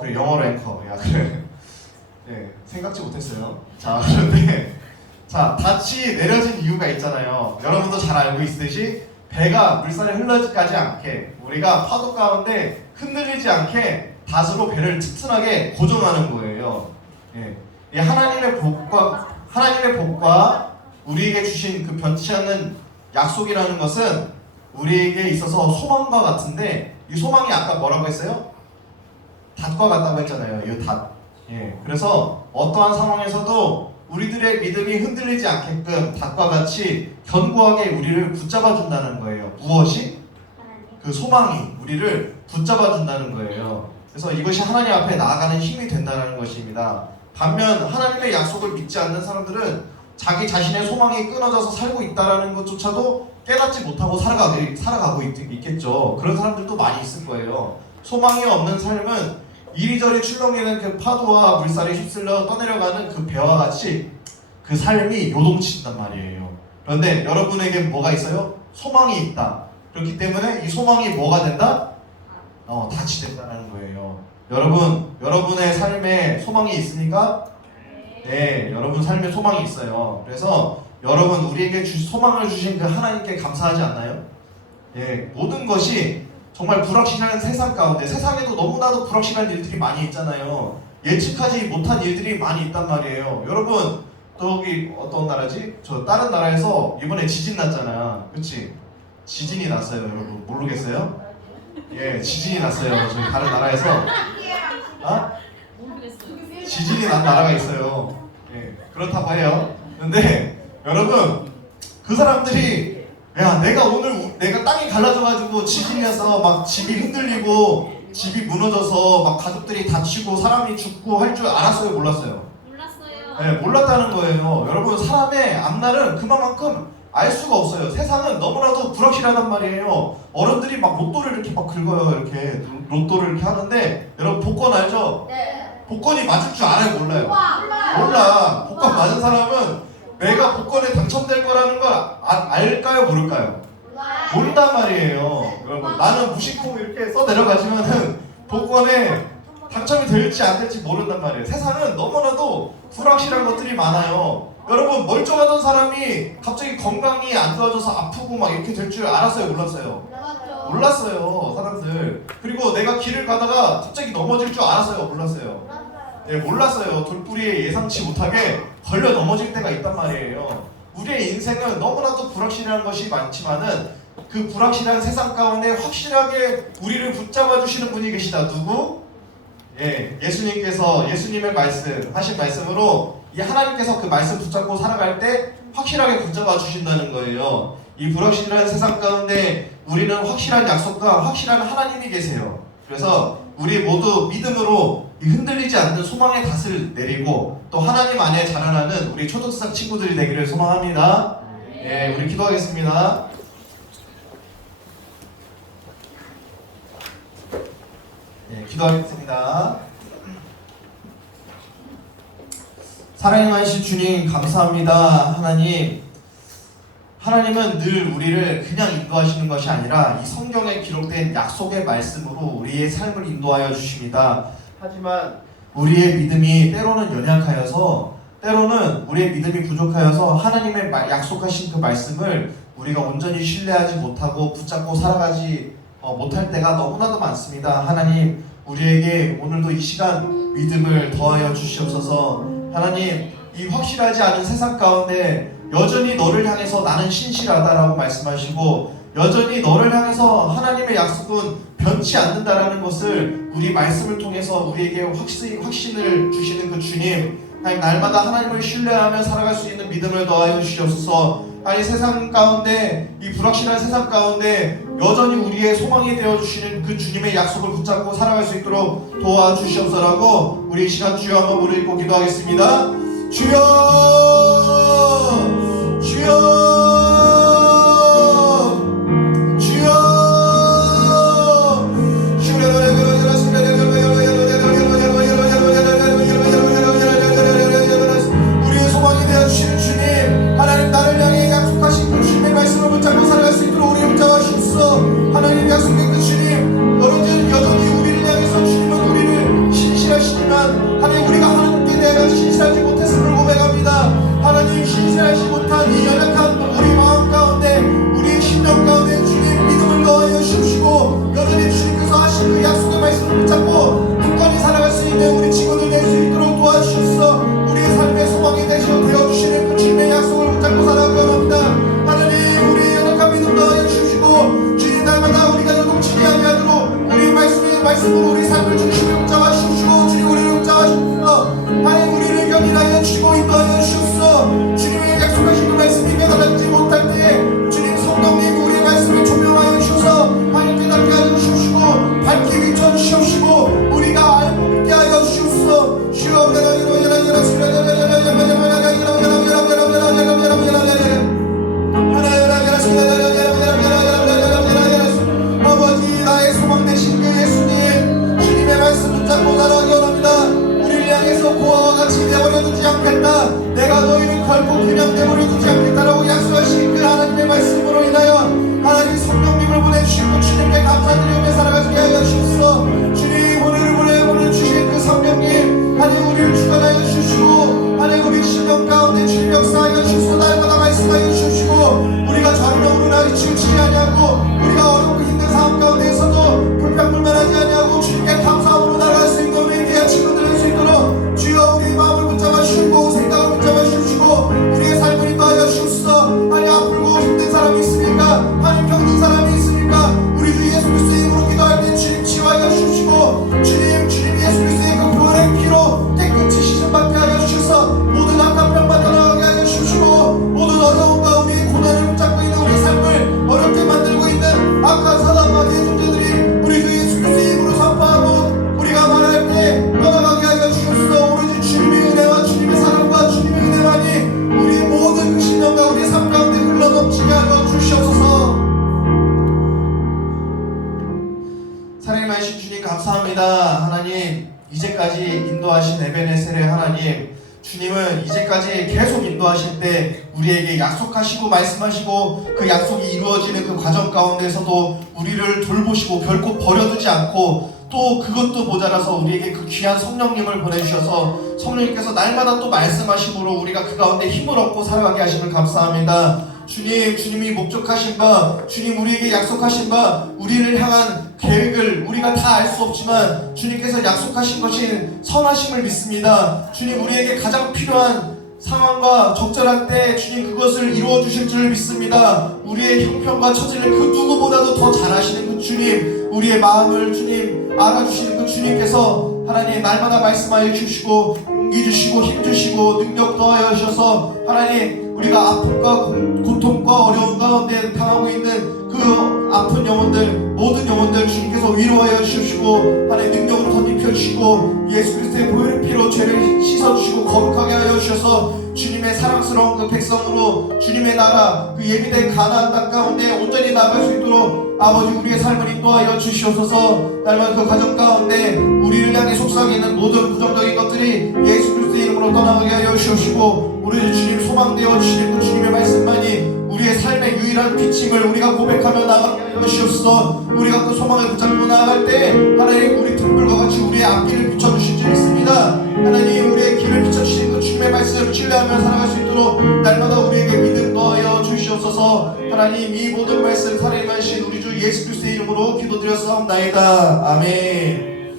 그래, 영어로 앵커. 야, 그래. 네, 생각지 못했어요. 자, 그런데 닷이 내려진 이유가 있잖아요. 여러분도 잘 알고 있듯이 배가 물살에 흘러지지 않게 우리가 파도 가운데 흔들리지 않게 닷으로 배를 튼튼하게 고정하는 거예요. 이 하나님의 복과 우리에게 주신 그 변치 않는 약속이라는 것은 우리에게 있어서 소망과 같은데 이 소망이 아까 뭐라고 했어요? 닷과 같다고 했잖아요. 이 닷. 그래서 어떠한 상황에서도 우리들의 믿음이 흔들리지 않게끔 닷과 같이 견고하게 우리를 붙잡아 준다는 거예요. 무엇이? 그 소망이 우리를 붙잡아 준다는 거예요. 그래서 이것이 하나님 앞에 나아가는 힘이 된다는 것입니다. 반면 하나님의 약속을 믿지 않는 사람들은 자기 자신의 소망이 끊어져서 살고 있다는 것조차도 깨닫지 못하고 살아가고 있겠죠. 그런 사람들도 많이 있을 거예요. 소망이 없는 삶은 이리저리 출렁이는 그 파도와 물살에 휩쓸려 떠내려가는 그 배와 같이 그 삶이 요동친단 말이에요. 그런데 여러분에게 뭐가 있어요? 소망이 있다. 그렇기 때문에 이 소망이 뭐가 된다? 닷이 된다는 거예요. 여러분의 삶에 소망이 있습니까? 네, 여러분 삶에 소망이 있어요. 그래서 여러분 우리에게 소망을 주신 그 하나님께 감사하지 않나요? 모든 것이 정말 불확실한 세상 가운데 세상에도 너무나도 불확실한 일들이 많이 있잖아요. 예측하지 못한 일들이 많이 있단 말이에요. 여러분 저기 어떤 나라지? 저 다른 나라에서 이번에 지진 났잖아. 그치? 지진이 났어요. 여러분 모르겠어요? 지진이 났어요. 저희 다른 나라에서 지진이 난 나라가 있어요. 그렇다고 해요. 근데 여러분 그 사람들이 내가 땅이 갈라져가지고 지진이 나서 막 집이 흔들리고 집이 무너져서 막 가족들이 다치고 사람이 죽고 할 줄 알았어요, 몰랐어요? 몰랐어요. 네, 몰랐다는 거예요. 여러분, 사람의 앞날은 그만큼 알 수가 없어요. 세상은 너무나도 불확실하단 말이에요. 어른들이 막 로또를 이렇게 막 긁어요. 이렇게 로또를 이렇게 하는데, 여러분 복권 알죠? 네. 복권이 맞을 줄 알아요, 몰라요? 몰라요. 몰라. 복권 맞은 사람은 내가 복권에 당첨될 거라는 걸 알까요, 모를까요? 모른단 말이에요. 여러분, 나는 무심코 이렇게 써 내려가지만은 복권에 당첨이 될지 안 될지 모른단 말이에요. 세상은 너무나도 불확실한 것들이 많아요. 여러분, 멀쩡하던 사람이 갑자기 건강이 안 좋아져서 아프고 막 이렇게 될 줄 알았어요, 몰랐어요? 몰랐어요, 사람들. 그리고 내가 길을 가다가 갑자기 넘어질 줄 알았어요, 몰랐어요? 네, 몰랐어요. 돌뿌리에 예상치 못하게 걸려 넘어질 때가 있단 말이에요. 우리의 인생은 너무나도 불확실한 것이 많지만은 그 불확실한 세상 가운데 확실하게 우리를 붙잡아 주시는 분이 계시다. 누구? 예, 예수님께서 예수님의 말씀 하신 말씀으로 이 하나님께서 그 말씀 붙잡고 살아갈 때 확실하게 붙잡아 주신다는 거예요. 이 불확실한 세상 가운데 우리는 확실한 약속과 확실한 하나님이 계세요. 그래서 우리 모두 믿음으로 이 흔들리지 않는 소망의 닷을 내리고 또 하나님 안에 자라나는 우리 초등학생 친구들이 되기를 소망합니다. 예, 우리 기도하겠습니다. 예, 기도하겠습니다. 사랑하신 주님, 감사합니다. 하나님은 늘 우리를 그냥 인도하시는 것이 아니라 이 성경에 기록된 약속의 말씀으로 우리의 삶을 인도하여 주십니다. 하지만 우리의 믿음이 때로는 연약하여서, 때로는 우리의 믿음이 부족하여서 하나님의 약속하신 그 말씀을 우리가 온전히 신뢰하지 못하고 붙잡고 살아가지 못할 때가 너무나도 많습니다. 하나님, 우리에게 오늘도 이 시간 믿음을 더하여 주시옵소서. 하나님, 이 확실하지 않은 세상 가운데 여전히 너를 향해서 나는 신실하다라고 말씀하시고 여전히 너를 향해서 하나님의 약속은 변치 않는다라는 것을 우리 말씀을 통해서 우리에게 확신을 주시는 그 주님, 하나님, 날마다 하나님을 신뢰하며 살아갈 수 있는 믿음을 더하여 주시옵소서. 아니, 세상 가운데, 이 불확실한 세상 가운데 여전히 우리의 소망이 되어주시는 그 주님의 약속을 붙잡고 살아갈 수 있도록 도와주시옵소서라고 우리 이 시간 주여 한번 무릎 꿇고 기도하겠습니다. 주여! 주여! 우리의 소망이 되어주시는 주님, 하나님, 나를 향해 약속하신 그 주님의 말씀을 붙잡고 살아갈 수 있도록 우리를 붙잡아 주옵소서. 하나님, 약속된 그 주님, 여전히 우리를 향해서 주님은 우리를 신실하시지만 하나님, 우리가 하나님께 대하여 신실하지 못했음을 고백합니다. 하나님, 신실하지 못한 이 연약한 사랑의 많으신 주님 감사합니다. 하나님 이제까지 인도하신 에베네셀의 하나님, 주님은 이제까지 계속 인도하실 때 우리에게 약속하시고 말씀하시고 그 약속이 이루어지는 그 과정 가운데서도 우리를 돌보시고 결코 버려두지 않고, 또 그것도 모자라서 우리에게 그 귀한 성령님을 보내주셔서 성령님께서 날마다 또 말씀하심으로 우리가 그 가운데 힘을 얻고 살아가게 하심을 감사합니다. 주님, 주님이 목적하신 바, 주님 우리에게 약속하신 바, 우리를 향한 계획을 우리가 다 알 수 없지만 주님께서 약속하신 것이 선하심을 믿습니다. 주님, 우리에게 가장 필요한 상황과 적절한 때 주님 그것을 이루어 주실 줄 믿습니다. 우리의 형편과 처지를 그 누구보다도 더 잘 아시는 그 주님, 우리의 마음을 주님 알아주시는 그 주님께서 하나님 날마다 말씀하여 주시고 용기 주시고 힘 주시고 능력 더하여 주셔서 하나님 우리가 아픔과 고통과 어려움 가운데 당하고 있는 그 아픈 영혼들, 모든 영혼들 주님께서 위로하여 주시고 하나님 능력으로 덧입혀 주시고 예수 그리스도의 보혈의 피로 죄를 씻어주시고 거룩하게 하여 주셔서 주님의 사랑스러운 그 백성으로 주님의 나라 그 예비된 가나안 땅 가운데 온전히 나아갈 수 있도록 아버지 우리의 삶을 인도하여 주시옵소서. 날마다 그 가정 가운데 우리를 향해 속삭이는 있는 모든 부정적인 것들이 예수 그리스도의 이름으로 떠나가게 하여 주시옵시고, 우리 주님 소망되어 주시는 그 주님의 말씀만이 우리의 삶의 유일한 빛임을 우리가 고백하며 나가게 하여 주시옵소서. 우리가 그 소망을 붙잡고 나아갈 때 하나님 우리 등불과 같이 우리의 앞길을 비춰주실 줄 믿습니다. 하나님 우리의 길을 비춰주신 그 주님의 말씀을 신뢰하며 살아갈 수 있도록 날마다 우리에게 믿음 더하여 주시옵소서. 하나님 이 모든 말씀 살아있는 하신 우리 주 예수 그리스도의 이름으로 기도드렸사옵나이다. 아멘.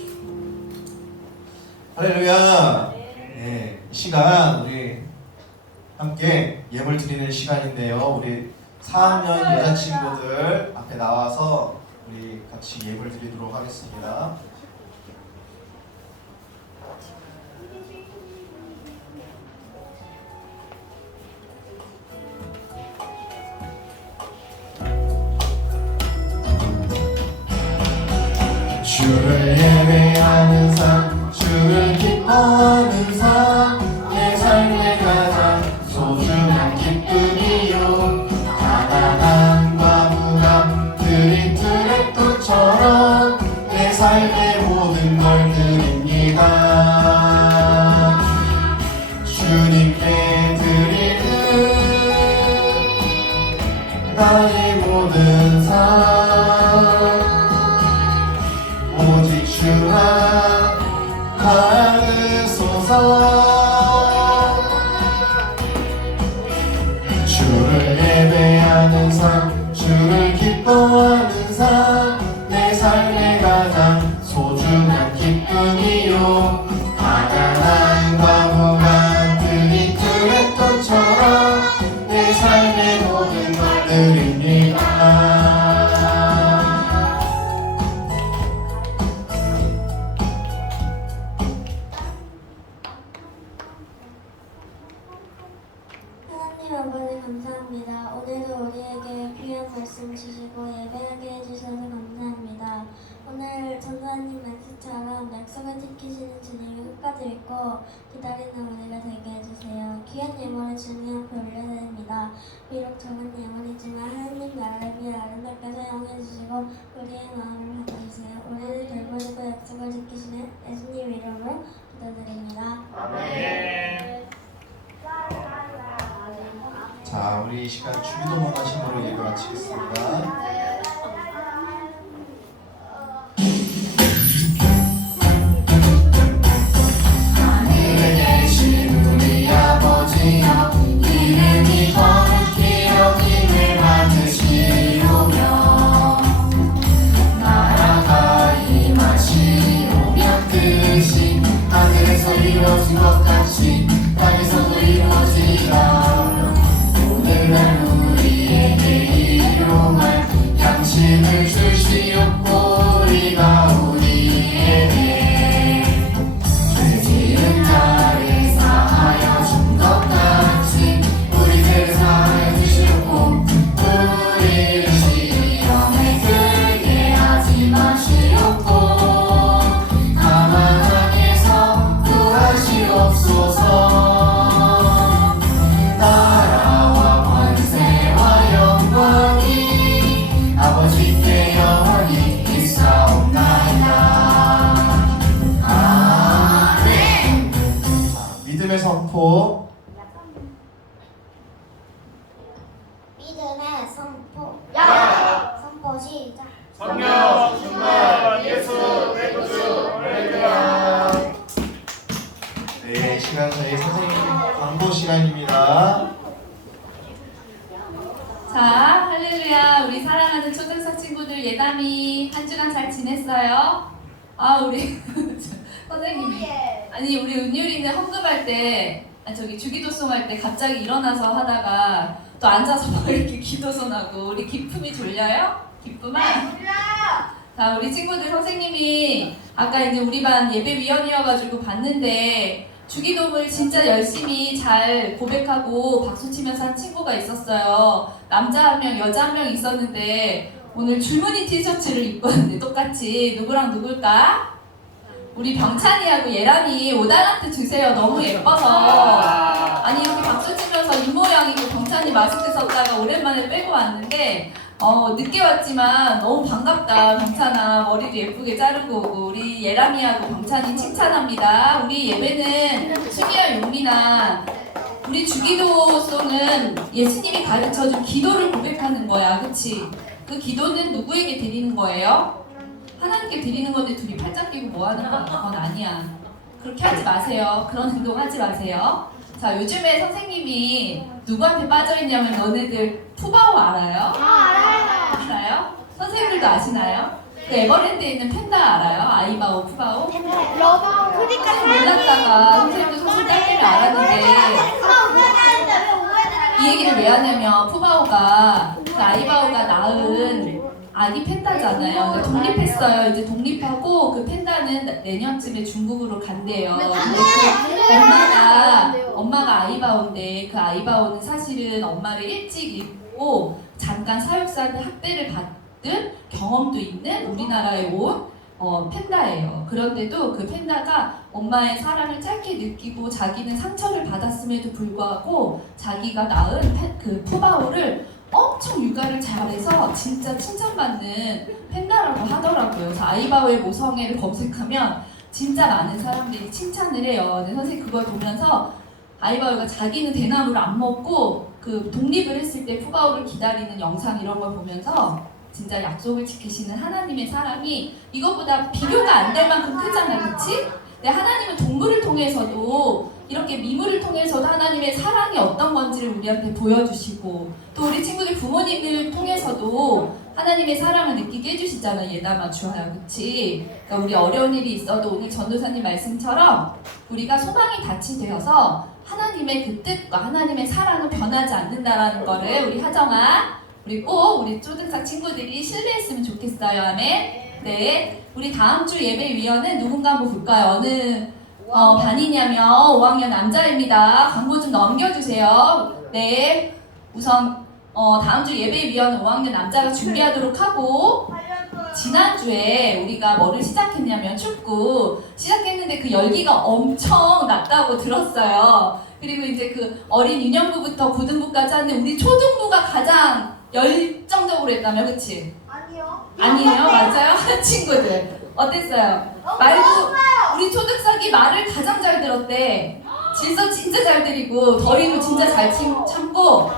할렐루야. 네, 이 시간 우리 함께 예물 드리는 시간인데요. 우리 4학년 여자친구들 앞에 나와서 우리 같이 예물 드리도록 하겠습니다. 주를 예배하는 삶, 주를 기뻐하는 삶, 내 삶의 가장 소중한 기쁨이요. 가난함과 무감 드린 트랙터처럼 내 삶의 모든 걸 드립니다. 주님께 드리는 나의 모든 삶, 오직 주만 받으소서. 주를 예배하는 삶, 주를 기뻐하는 삶, 내 삶의 가장 소중한 기쁨이요. 가난함과 무관 드린 트랙터처럼 내 삶의 모든 걸 드립니다. 아버지 감사합니다. 오늘도 우리에게 귀한 말씀 주시고 예배하게 해주셔서 감사합니다. 오늘 전사님 말씀처럼 약속을 지키시는 주님을 끝까지 믿고 기다리는 우리가 되게 해주세요. 귀한 예물을 주님 앞에 올려드립니다. 비록 적은 예물이지만 하나님 나라를 위해 아름답게 사용해 주시고 우리의 마음을 받아주세요. 우리를 돌보시고 약속을 지키시는 예수님 이름으로 기도드립니다. 아멘. 자, 우리 이 시간 주기도문 하심으로 예배 마치겠습니다. 하늘에 계신 우리 아버지여, 이름이 거룩히 여김을 받으시오며 나라가 임하시오며 뜻이 하늘에서 이루어진 것 같이 땅에서도 이루어지리라. 오늘날 우리에게 일용할 선포. 믿음의 선포. 야! 선포 시작. 성령 충만 예수 내 구주 할렐루야. 네, 시간 저희 선생님 광고 시간입니다. 자, 할렐루야. 우리 사랑하는 초등사 친구들 예담이 한 주간 잘 지냈어요? 아, 우리 선생님이 예. 아니 우리 은율이는 헌금할 때 저기 주기도송 할 때 갑자기 일어나서 하다가 또 앉아서 막 이렇게 기도송하고 우리 기쁨이 졸려요? 기쁨아? 자, 우리 친구들 선생님이 아까 이제 우리 반 예배위원이어가지고 봤는데 주기도문을 진짜 열심히 잘 고백하고 박수치면서 한 친구가 있었어요. 남자 한 명, 여자 한 명 있었는데 오늘 줄무늬 티셔츠를 입고 왔는데 똑같이 누구랑 누굴까? 우리 병찬이하고 예람이 5달란트 주세요. 너무 예뻐서. 아니 이렇게 박수치면서 입모양이고 병찬이 마스크 썼다가 오랜만에 빼고 왔는데 늦게 왔지만 너무 반갑다. 병찬아 머리도 예쁘게 자르고 오고 우리 예람이하고 병찬이 칭찬합니다. 우리 예배는 수미야 용민아 우리 주기도송은 예수님이 가르쳐준 기도를 고백하는 거야. 그치? 그 기도는 누구에게 드리는 거예요? 하나님께 드리는 건데 둘이 팔짱 끼고 뭐 하는 거야? 그건 아니야. 그렇게 하지 마세요. 그런 행동 하지 마세요. 자, 요즘에 선생님이 누구한테 빠져있냐면 너네들 푸바오 알아요? 알아요? 선생님들도 아시나요? 그 에버랜드에 있는 팬다 알아요? 아이바오, 푸바오? 러브. 그러니까 몰랐다가 선생님도 소설 딸 때문에 알았는데 이 얘기를 왜 하냐면 푸바오가 그 아이바오가 낳은 아기 팬다잖아요. 그러니까 독립했어요. 이제 독립하고 그 팬다는 내년쯤에 중국으로 간대요. 근데 그 엄마가 아이바오인데 그 아이바오는 사실은 엄마를 일찍 잃고 잠깐 사육사한테 학대를 받은 경험도 있는 우리나라에 온 팬다예요. 그런데도 그 팬다가 엄마의 사랑을 짧게 느끼고 자기는 상처를 받았음에도 불구하고 자기가 낳은 그 푸바오를 엄청 육아를 잘해서 진짜 칭찬받는 팬다라고 하더라고요. 그래서 아이바오의 모성애를 검색하면 진짜 많은 사람들이 칭찬을 해요. 근데 선생님 그걸 보면서 아이바오가 자기는 대나무를 안 먹고 그 독립을 했을 때 푸바오를 기다리는 영상 이런 걸 보면서 진짜 약속을 지키시는 하나님의 사랑이 이거보다 비교가 안 될 만큼 크잖아, 그치? 근데 하나님은 동물을 통해서도 이렇게 미물을 통해서도 하나님의 사랑이 어떤 건지를 우리한테 보여주시고 또 우리 친구들 부모님을 통해서도 하나님의 사랑을 느끼게 해주시잖아. 예담아 주하야, 그치? 그러니까 우리 어려운 일이 있어도 오늘 전도사님 말씀처럼 우리가 소망이 닻이 되어서 하나님의 그 뜻과 하나님의 사랑은 변하지 않는다라는 거를 우리 하정아 우리 꼭 우리 초등사 친구들이 신뢰했으면 좋겠어요. 아멘. 네, 우리 다음 주 예배위원은 누군가 한번 볼까요? 어느 반이냐면 5학년 남자입니다. 광고 좀 넘겨주세요. 네, 우선 다음 주 예배위원은 5학년 남자가 준비하도록 하고 지난주에 우리가 뭐를 시작했냐면 축구 시작했는데 그 열기가 엄청 났다고 들었어요. 그리고 이제 그 어린 유년부부터 고등부까지 하는데 우리 초중부가 가장 열정적으로 했다며, 그치? 아니에요? 맞아요? 친구들 어땠어요? 말고 우리 초등사기 말을 가장 잘 들었대. 질서 진짜 잘 들이고 덜이도 진짜 잘 참고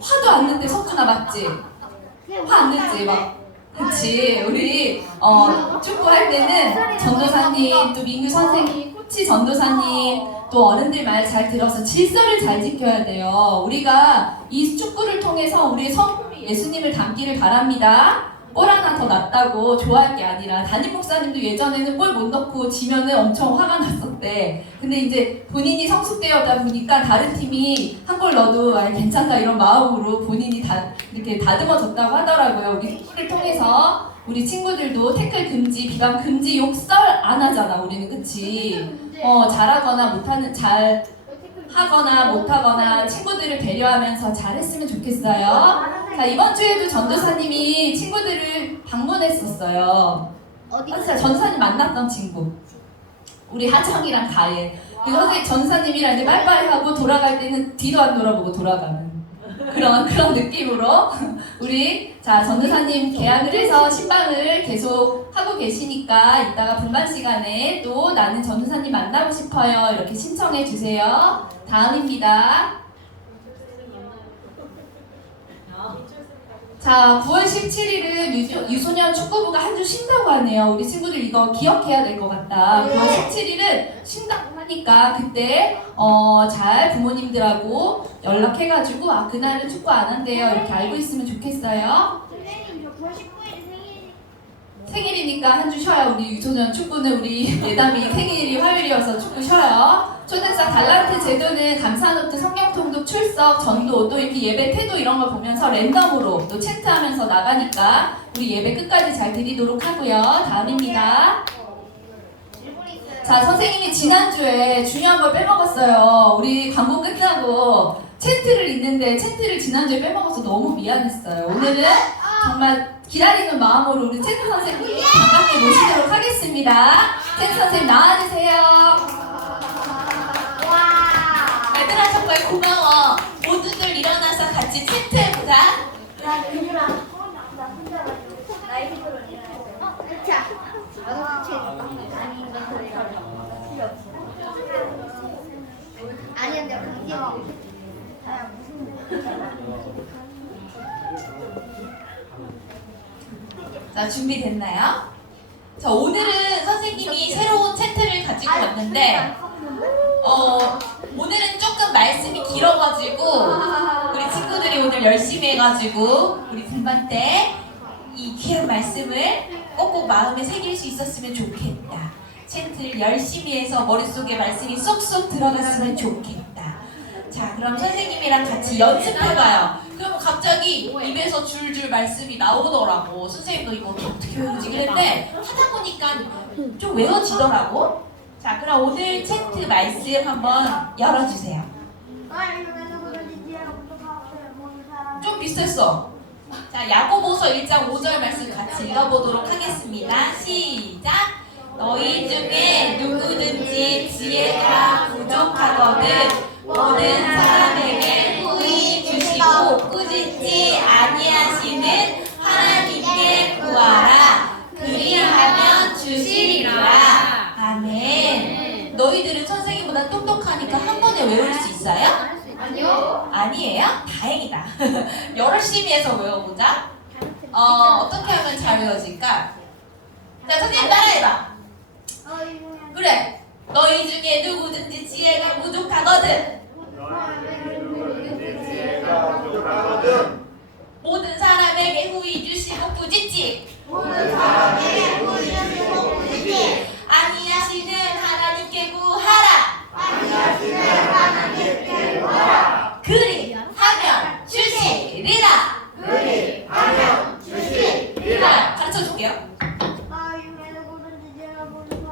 화도 안 냈대. 석준아 맞지? 화 안 냈지? 막 그치? 우리 축구할 때는 전도사님 또 민규 선생님 코치 전도사님 또 어른들 말 잘 들어서 질서를 잘 지켜야 돼요. 우리가 이 축구를 통해서 우리의 성품이 예수님을 닮기를 바랍니다. 골 하나 더 났다고 좋아할 게 아니라 담임 목사님도 예전에는 골 못 넣고 지면은 엄청 화가 났었대. 근데 이제 본인이 성숙되어다 보니까 다른 팀이 한 골 넣어도 괜찮다 이런 마음으로 본인이 이렇게 다듬어졌다고 하더라고요. 우리 축구를 통해서 우리 친구들도 태클 금지, 비방 금지, 욕설 안 하잖아. 우리는 그치? 잘하거나 못하는 잘 하거나 못하거나 친구들을 배려하면서 잘했으면 좋겠어요. 자, 이번 주에도 전도사님이 친구들을 방문했었어요. 전도사님 만났던 친구. 우리 하정이랑 가예. 그래서 전도사님이랑 이제 빨리빨리 하고 돌아갈 때는 뒤도 안 돌아보고 돌아가는 그런 느낌으로 우리 전도사님 계약을 해서 신방을 계속 하고 계시니까 이따가 분반 시간에 또 나는 전도사님 만나고 싶어요. 이렇게 신청해 주세요. 다음입니다. 자, 9월 17일은 유소년 축구부가 한 주 쉰다고 하네요. 우리 친구들 이거 기억해야 될 것 같다. 9월 17일은 쉰다고 하니까 그때 잘 부모님들하고 연락해가지고 아 그날은 축구 안 한대요. 이렇게 알고 있으면 좋겠어요. 선생님 저 9월 19일 생일이니까 한 주 쉬어요. 우리 유소년 축구는 우리 예담이 생일이 화요일이어서 축구 쉬어요. 초등사 달란트 제도는 감사노트, 성경통독, 출석, 전도, 또 이렇게 예배 태도 이런 걸 보면서 랜덤으로 또 체크하면서 나가니까 우리 예배 끝까지 잘 드리도록 하고요. 다음입니다. 자, 선생님이 지난주에 중요한 걸 빼먹었어요. 우리 광고 끝나고 챈트를 읽는데 챈트를 지난주에 빼먹어서 너무 미안했어요. 오늘은 정말 기다리는 마음으로 우리 챈트 선생님 반갑게 모시도록 하겠습니다. 챈트 선생님 나와주세요. 얘들아 정말 고마워. 모두들 일어나서 같이 챈트해보자. 야 얘들아 나 혼자 가지고 나 이리 들어 자 나도 같이 아니 이거 필요 없어 아니야 내가 강제 아 자, 준비됐나요? 자, 오늘은 선생님이 새로운 챈트를 가지고 왔는데 오늘은 조금 말씀이 길어가지고 우리 친구들이 오늘 열심히 해가지고 우리 분반 때 이 귀한 말씀을 꼭꼭 마음에 새길 수 있었으면 좋겠다. 챈트를 열심히 해서 머릿속에 말씀이 쏙쏙 들어갔으면 좋겠다. 자, 그럼 선생님이랑 같이 연습해봐요. 그럼 갑자기 입에서 줄줄 말씀이 나오더라고. 선생님도 이거 어떻게 외우지? 그랬는데 하다 보니까 좀 외워지더라고. 자, 그럼 오늘 챈트 말씀 한번 열어주세요. 좀 비슷했어. 자, 야고보서 1장 5절 말씀 같이 읽어보도록 하겠습니다. 시작! 너희 중에 누구든지 지혜가 부족하거든 모든 사람에게 후히 주시고 꾸짖지 아니하시는 하나님께 구하라. 그리하면 주시리라. 아멘. 너희들은 선생님보다 똑똑하니까 한 번에 외울 수 있어요? 아니요 아니에요? 다행이다. 열심히 해서 외워보자. 어떻게 하면 잘 외워질까? 자, 선생님 따라해봐. 그래. 너희 중에 누구든지 지혜가 부족하거든 모든 사람에게 후히 주시고 꾸짖지 아니하시는 하나님께 구하라. 그리하면 주시리라. 가르쳐줄게요.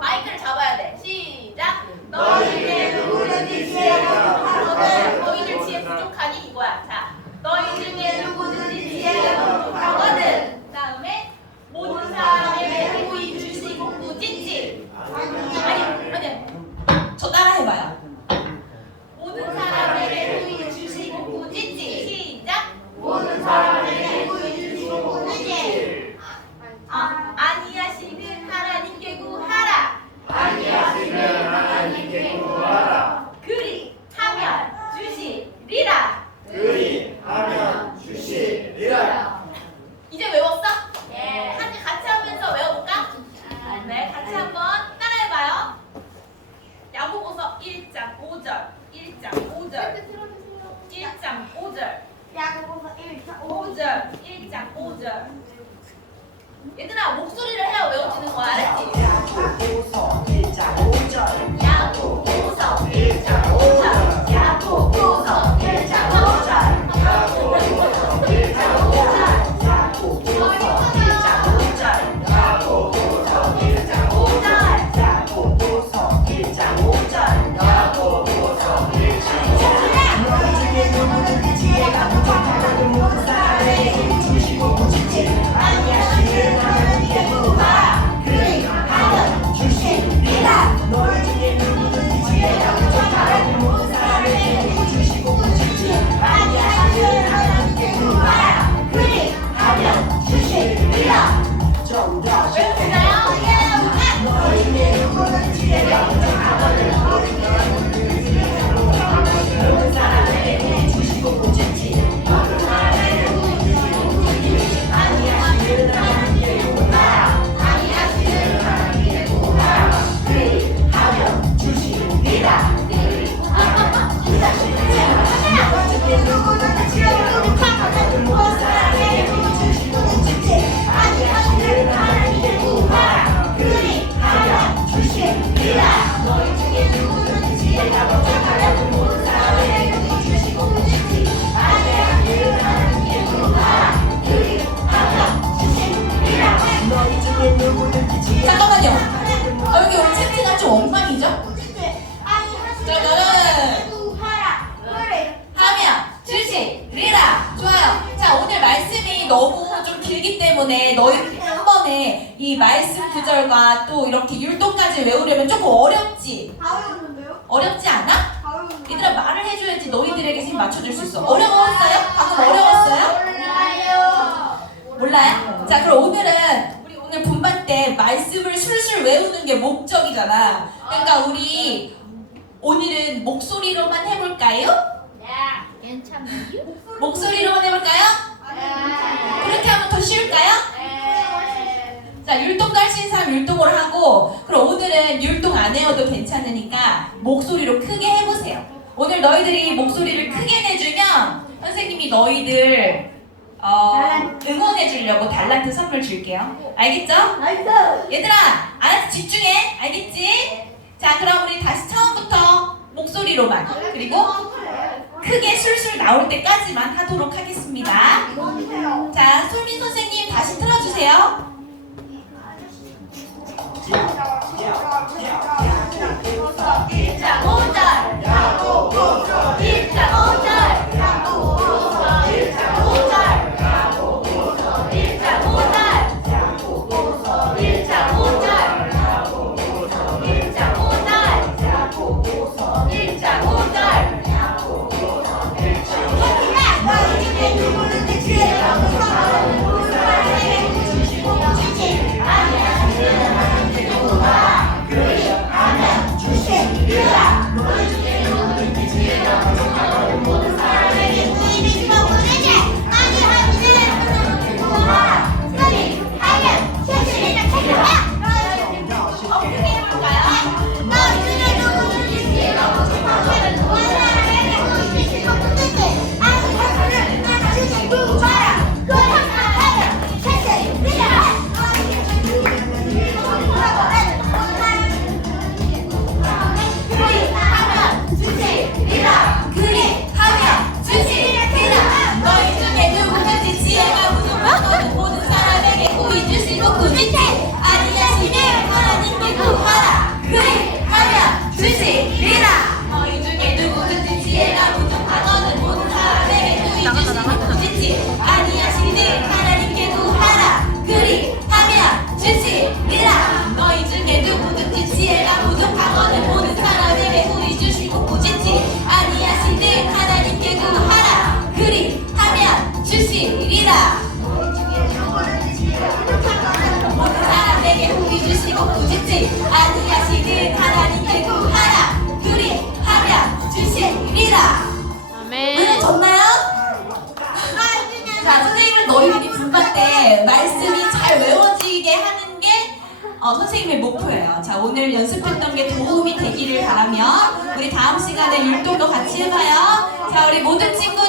마이크를 잡아야 돼. 시작. 너희들 누구든지 지혜가 부족하거든. 너희들 지혜 부족하니 이거야. 자, 너희 중에 누구든지 지혜가 부족하거든. 다음에 모든 사람에게 후히 주시고 꾸짖지. 아니. 저 따라해봐요. 모든 사람에게 후히 주시고 꾸짖지. 시작. 모든 사람에게 후히 주시고 꾸짖지. 아니하시는 하나님께 구하라. 그리하면 주시리라. 이제 외웠어? 네. 같이 하면서 외워볼까? 네, 같이 한번 따라해봐요. 야고보서 1장 5절 1장 5절 1장 5절 야고보서 1장 5절 1장 5절 얘들아 목소리를 해야 외워지는 거야, 알았지? 야고보서 1장 5절 야고보서 1장 5절 야고보서 1장 5절 야고보서 1장 5절 야고보서 1장 5절 야고보서 1장 5절 야고보서 1장 5절 야고보서 1장 5절 너희 중에 누구든지 지혜가 부족하거든 모든 사람에게 주시고 꾸짖지 아니하시는 하나님 잠깐만요. 여기 우리 채팅가 좀 엉망이죠? 자, 그러면 하면 주시 리라 좋아요. 자, 오늘 말씀이 너무 좀 길기 때문에 너희들이 한 번에 이 말씀 구절과 또 이렇게 율동까지 외우려면 조금 어렵지? 어렵지 않아? 얘들아 말을 해줘야지 너희들에게 힘 맞춰줄 수 있어. 어려웠어요? 방금 어려웠어요? 몰라요? 자, 그럼 오늘은 우리 오늘 분반 때 말씀을 술술 외우는 게 목적이잖아. 그러니까 우리 오늘은 목소리로만 해볼까요? 목소리로만 해볼까요? 그렇게 하면 더 쉬울까요? 자, 율동도 할 수 있는 사람 율동을 하고, 그럼 오늘은 율동 안 해도 괜찮으니까 목소리로 크게 해보세요. 오늘 너희들이 목소리를 크게 내주면 선생님이 너희들 응원해 주려고 달란트 선물 줄게요. 알겠죠? 얘들아, 알아서 집중해. 알겠지? 자, 그럼 우리 다시 처음부터 목소리로만, 그리고 크게 술술 나올 때까지만 하도록 하겠습니다. 자, 솔민 선생님 다시 틀어주세요. 말씀이 잘 외워지게 하는 게 선생님의 목표예요. 자, 오늘 연습했던 게 도움이 되기를 바라며 우리 다음 시간에 율동도 같이 해봐요. 자, 우리 모든 친구